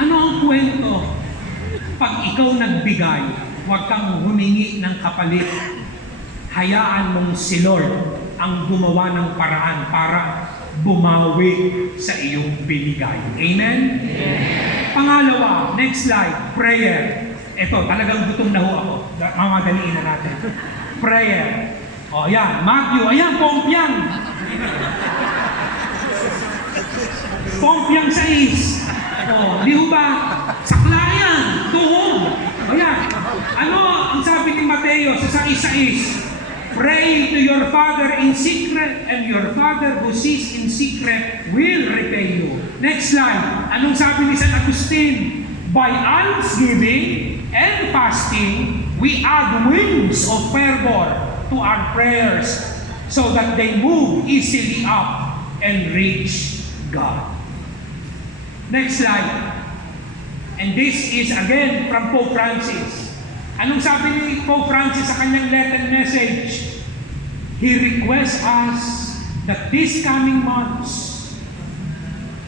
Ano ang kwento? Pag ikaw nagbigay, huwag kang humingi ng kapalit. Hayaan mong si Lord ang gumawa ng paraan para bumawi sa iyong binigay. Amen? Amen. Pangalawa, next slide, prayer. Ito, talagang gutom na ho ako. Mamadaliin na natin. Prayer. O, yan. Matthew. Ayan, Pompiang. Pompiang 6. O, di ho ba? Saklayan. Tuhog. O, yan. Ano ang sabi ni Mateo sa 6:6? Pray to your Father in secret, and your Father who sees in secret will repay you. Next slide. Anong sabi ni San Agustin? By almsgiving and fasting, we add wings of fervor to our prayers so that they move easily up and reach God. Next slide. And this is again from Pope Francis. Anong sabi ni Pope Francis sa kanyang Latin message? He requests us that these coming months,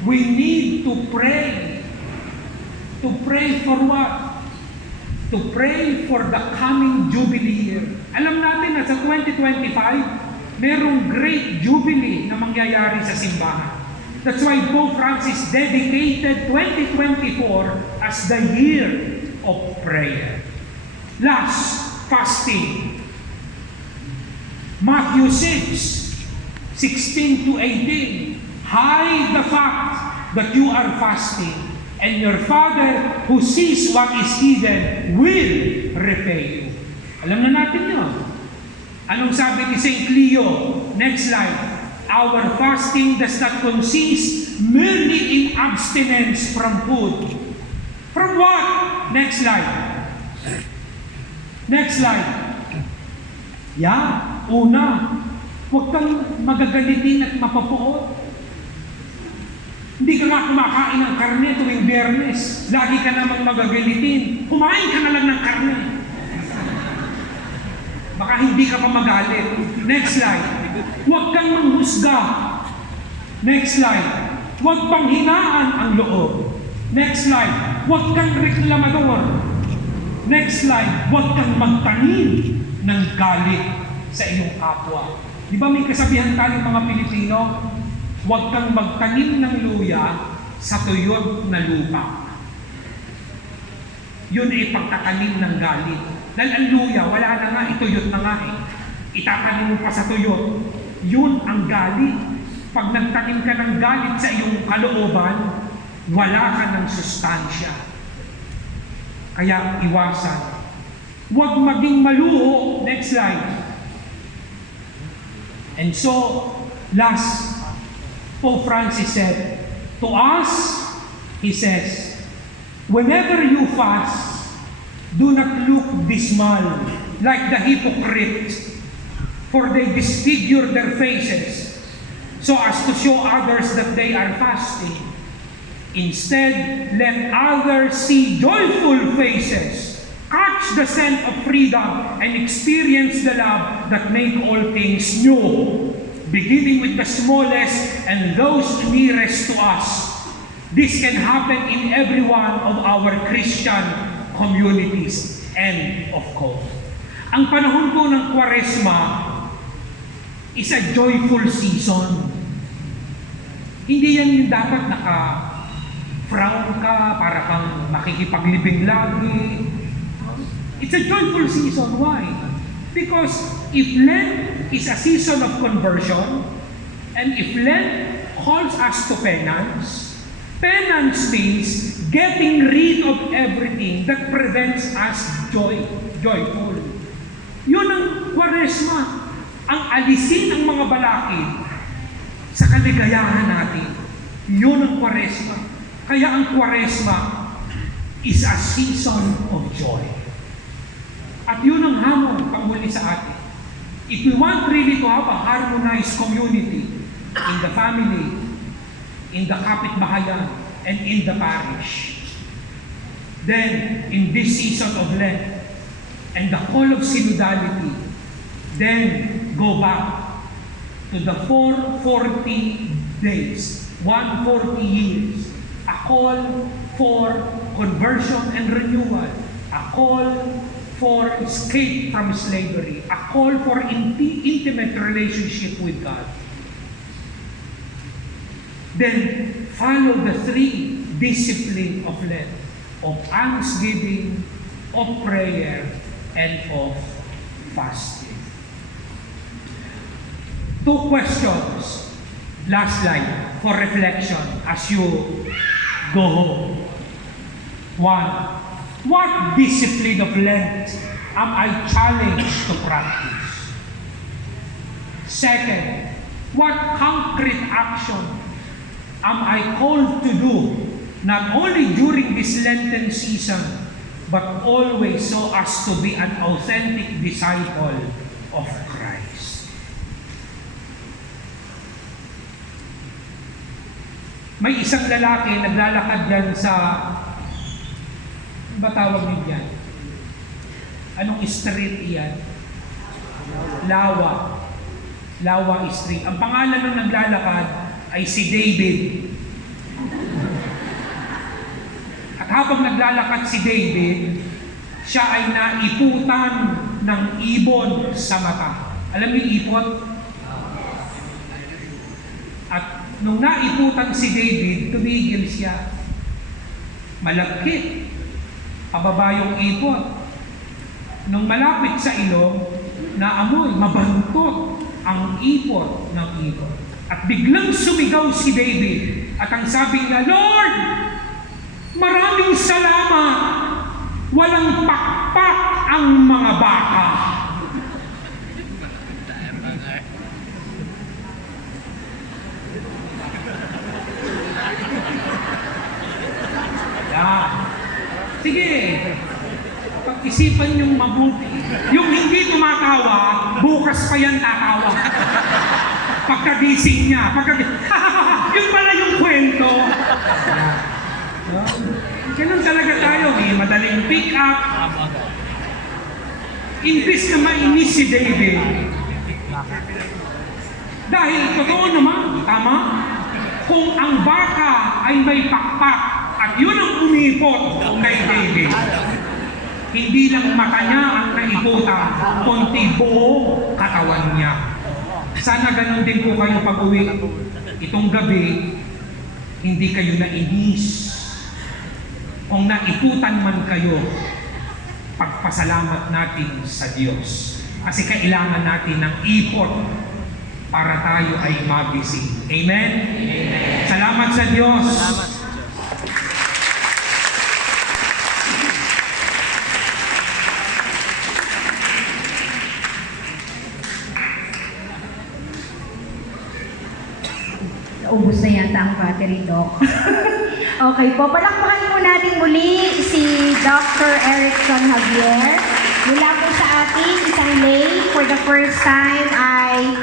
we need to pray. To pray for what? To pray for the coming Jubilee year. Alam natin na sa 2025, merong great Jubilee na mangyayari sa simbahan. That's why Pope Francis dedicated 2024 as the year of prayer. Last, fasting. Matthew 6:16 to 18. Hide the fact that you are fasting, and your Father who sees what is hidden will repay you. Alam na natin yun. Anong sabi ni St. Leo? Next slide. Our fasting does not consist merely in abstinence from food. From what? Next slide. Next slide. Una, huwag kang magagalitin at mapapuot. Hindi ka nga kumakain ng karne tuwing Biyernes. Lagi ka namang magagalitin. Kumain ka na lang ng karne. Baka hindi ka pa magalit. Next slide. Huwag kang manghusga. Next slide. Huwag panghinaan ang loob. Next slide. Huwag kang reklamador. Next slide. Huwag kang magtanim ng galit sa iyong kapwa. Di ba may kasabihan tayong mga Pilipino? Huwag kang magtanim ng luya sa tuyot na lupa. Yun ay pagtatanim ng galit. Dahil ang luya, wala na nga, ituyot na nga eh. Itatanim mo pa sa tuyot. Yun ang galit. Pag nagtanim ka ng galit sa iyong kalooban, wala ka ng sustansya. Kaya iwasan. Huwag maging maluho. Next slide. And so, last, Pope Francis said, to us, he says, whenever you fast, do not look dismal like the hypocrites, for they disfigure their faces so as to show others that they are fasting. Instead, let others see joyful faces, catch the scent of freedom, and experience the love that make all things new, beginning with the smallest and those nearest to us. This can happen in every one of our Christian communities. End of quote. Ang panahon po ng Kwaresma is a joyful season. Hindi yan yung dapat naka-frown ka para kang makikipaglibing lagi. It's a joyful season. Why? Because if Lent is a season of conversion, and if Lent calls us to penance, penance means getting rid of everything that prevents us joyful. Yun ang Kwaresma. Ang alisin ang mga balakid sa kaligayahan natin. Yun ang Kwaresma. Kaya ang Kwaresma is a season of joy. At yun ang hamon panghuli sa atin. If we want really to have a harmonized community in the family, in the kapitbahayan, and in the parish, then in this season of Lent and the call of synodality, then go back to the 440 days, 140 years, a call for conversion and renewal, a call for escape from slavery, a call for intimate relationship with God. Then follow the three disciplines of Lent, of almsgiving, of prayer, and of fasting. 2 questions, last slide, for reflection as you go home. 1, what discipline of Lent am I challenged to practice? 2, what concrete action am I called to do, not only during this Lenten season, but always so as to be an authentic disciple of Christ? May isang lalaki naglalakad yan sa, ano ba tawag niyo yan? Anong street yan? Lawa Street. Ang pangalan ng naglalakad ay si David. At habang naglalakad si David, siya ay naiputan ng ibon sa mata. Alam niyo ipon? At nung naiputan si David, tumigil siya. Malagkit. Pababa yung ipon. Nung malapit sa ilong, naamoy, mabantot ang ipon ng ibon. At biglang sumigaw si David at ang sabi niya, Lord, maraming salamat, walang pakpak ang mga baka. Yeah. Sige, pag-isipan niyong mabuti. Yung hindi tumatawa, bukas pa yan tatawa. Pagkagising niya, yun pala yung kwento. Ganun talaga tayo, madaling pick up. Imbis na mainis si David. Dahil totoo naman, tama? Kung ang baka ay may pakpak at yun ang umipot kay David, hindi lang mata niya ang naiputan, kundi buong katawan niya. Sana ganun din po kayo pag-uwi. Itong gabi, hindi kayo nainis. Kung naiputan man kayo, pagpasalamat natin sa Diyos. Kasi kailangan natin ng ipot para tayo ay magising. Amen? Amen. Salamat sa Diyos. Salamat. Ubus na yata ang battery, Doc. Okay po, palakpakan po natin muli si Dr. Erickson Javier. Mula po sa ating isang lay, for the first time ay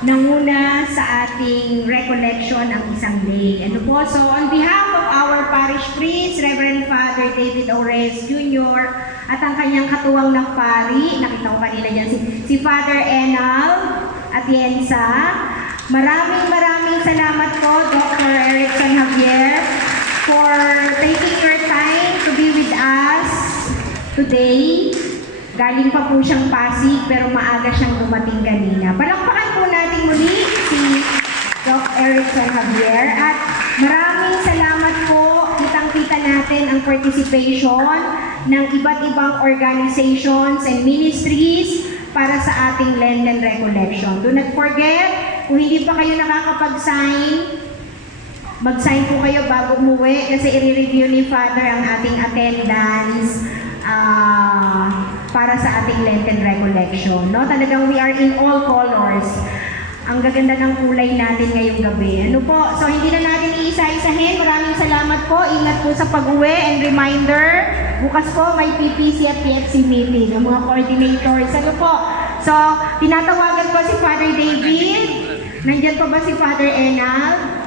nanguna sa ating recollection ang isang lay. Ano po? So on behalf of our parish priest, Reverend Father David Ores Jr. at ang kanyang katuwang na pari, nakita ko kanina dyan, si Father Enal Atienza. Maraming salamat po, Dr. Erickson Javier, for taking your time to be with us today. Galing pa po siyang Pasig, pero maaga siyang dumating kanina. Palakpakan po natin muli si Dr. Erickson Javier. At maraming salamat po, kitang-kita natin ang participation ng iba't ibang organizations and ministries para sa ating Lenten Recollection. Do not forget, kung hindi pa kayo nakakapag-sign, mag-sign po kayo bago umuwi kasi i-review ni Father ang ating attendance para sa ating Lenten Recollection. No? Talagang we are in all colors. Ang gaganda ng kulay natin ngayong gabi. Ano po? So hindi na natin iisa-isahin. Maraming salamat po. Ingat po sa pag-uwi and reminder, bukas po may PPC at PXC meeting ng mga coordinators. Ano po? So, tinatawagan po si Father David. Nandiyan pa ba si Father Enal?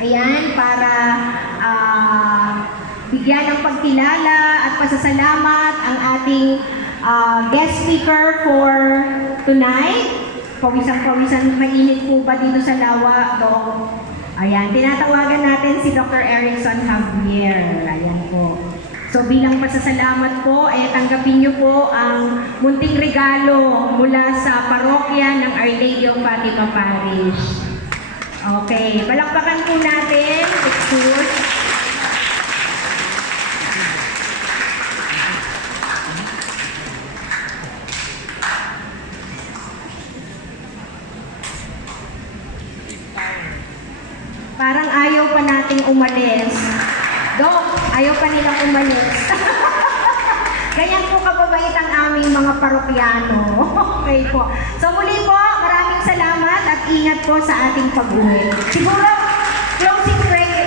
Ayan, para bigyan ng pagkilala at pasasalamat ang ating guest speaker for tonight. Pawisan-pawisan, mainit po ba dito sa lawa, Dok? Ayan, tinatawagan natin si Dr. Erickson Javier. Ayan po. So bilang pasasalamat po, tanggapin niyo po ang munting regalo mula sa parokya ng Our Lady of Fatima Parish. Okay, palakpakan po natin. It's good. Parang ayaw pa nating umalis. Dok, ayaw pa nilang umalis. Ganyan po kababait ang aming mga parokyano. Okay po. So muli po, maraming salamat at ingat po sa ating pag-uwi. Siguro, closing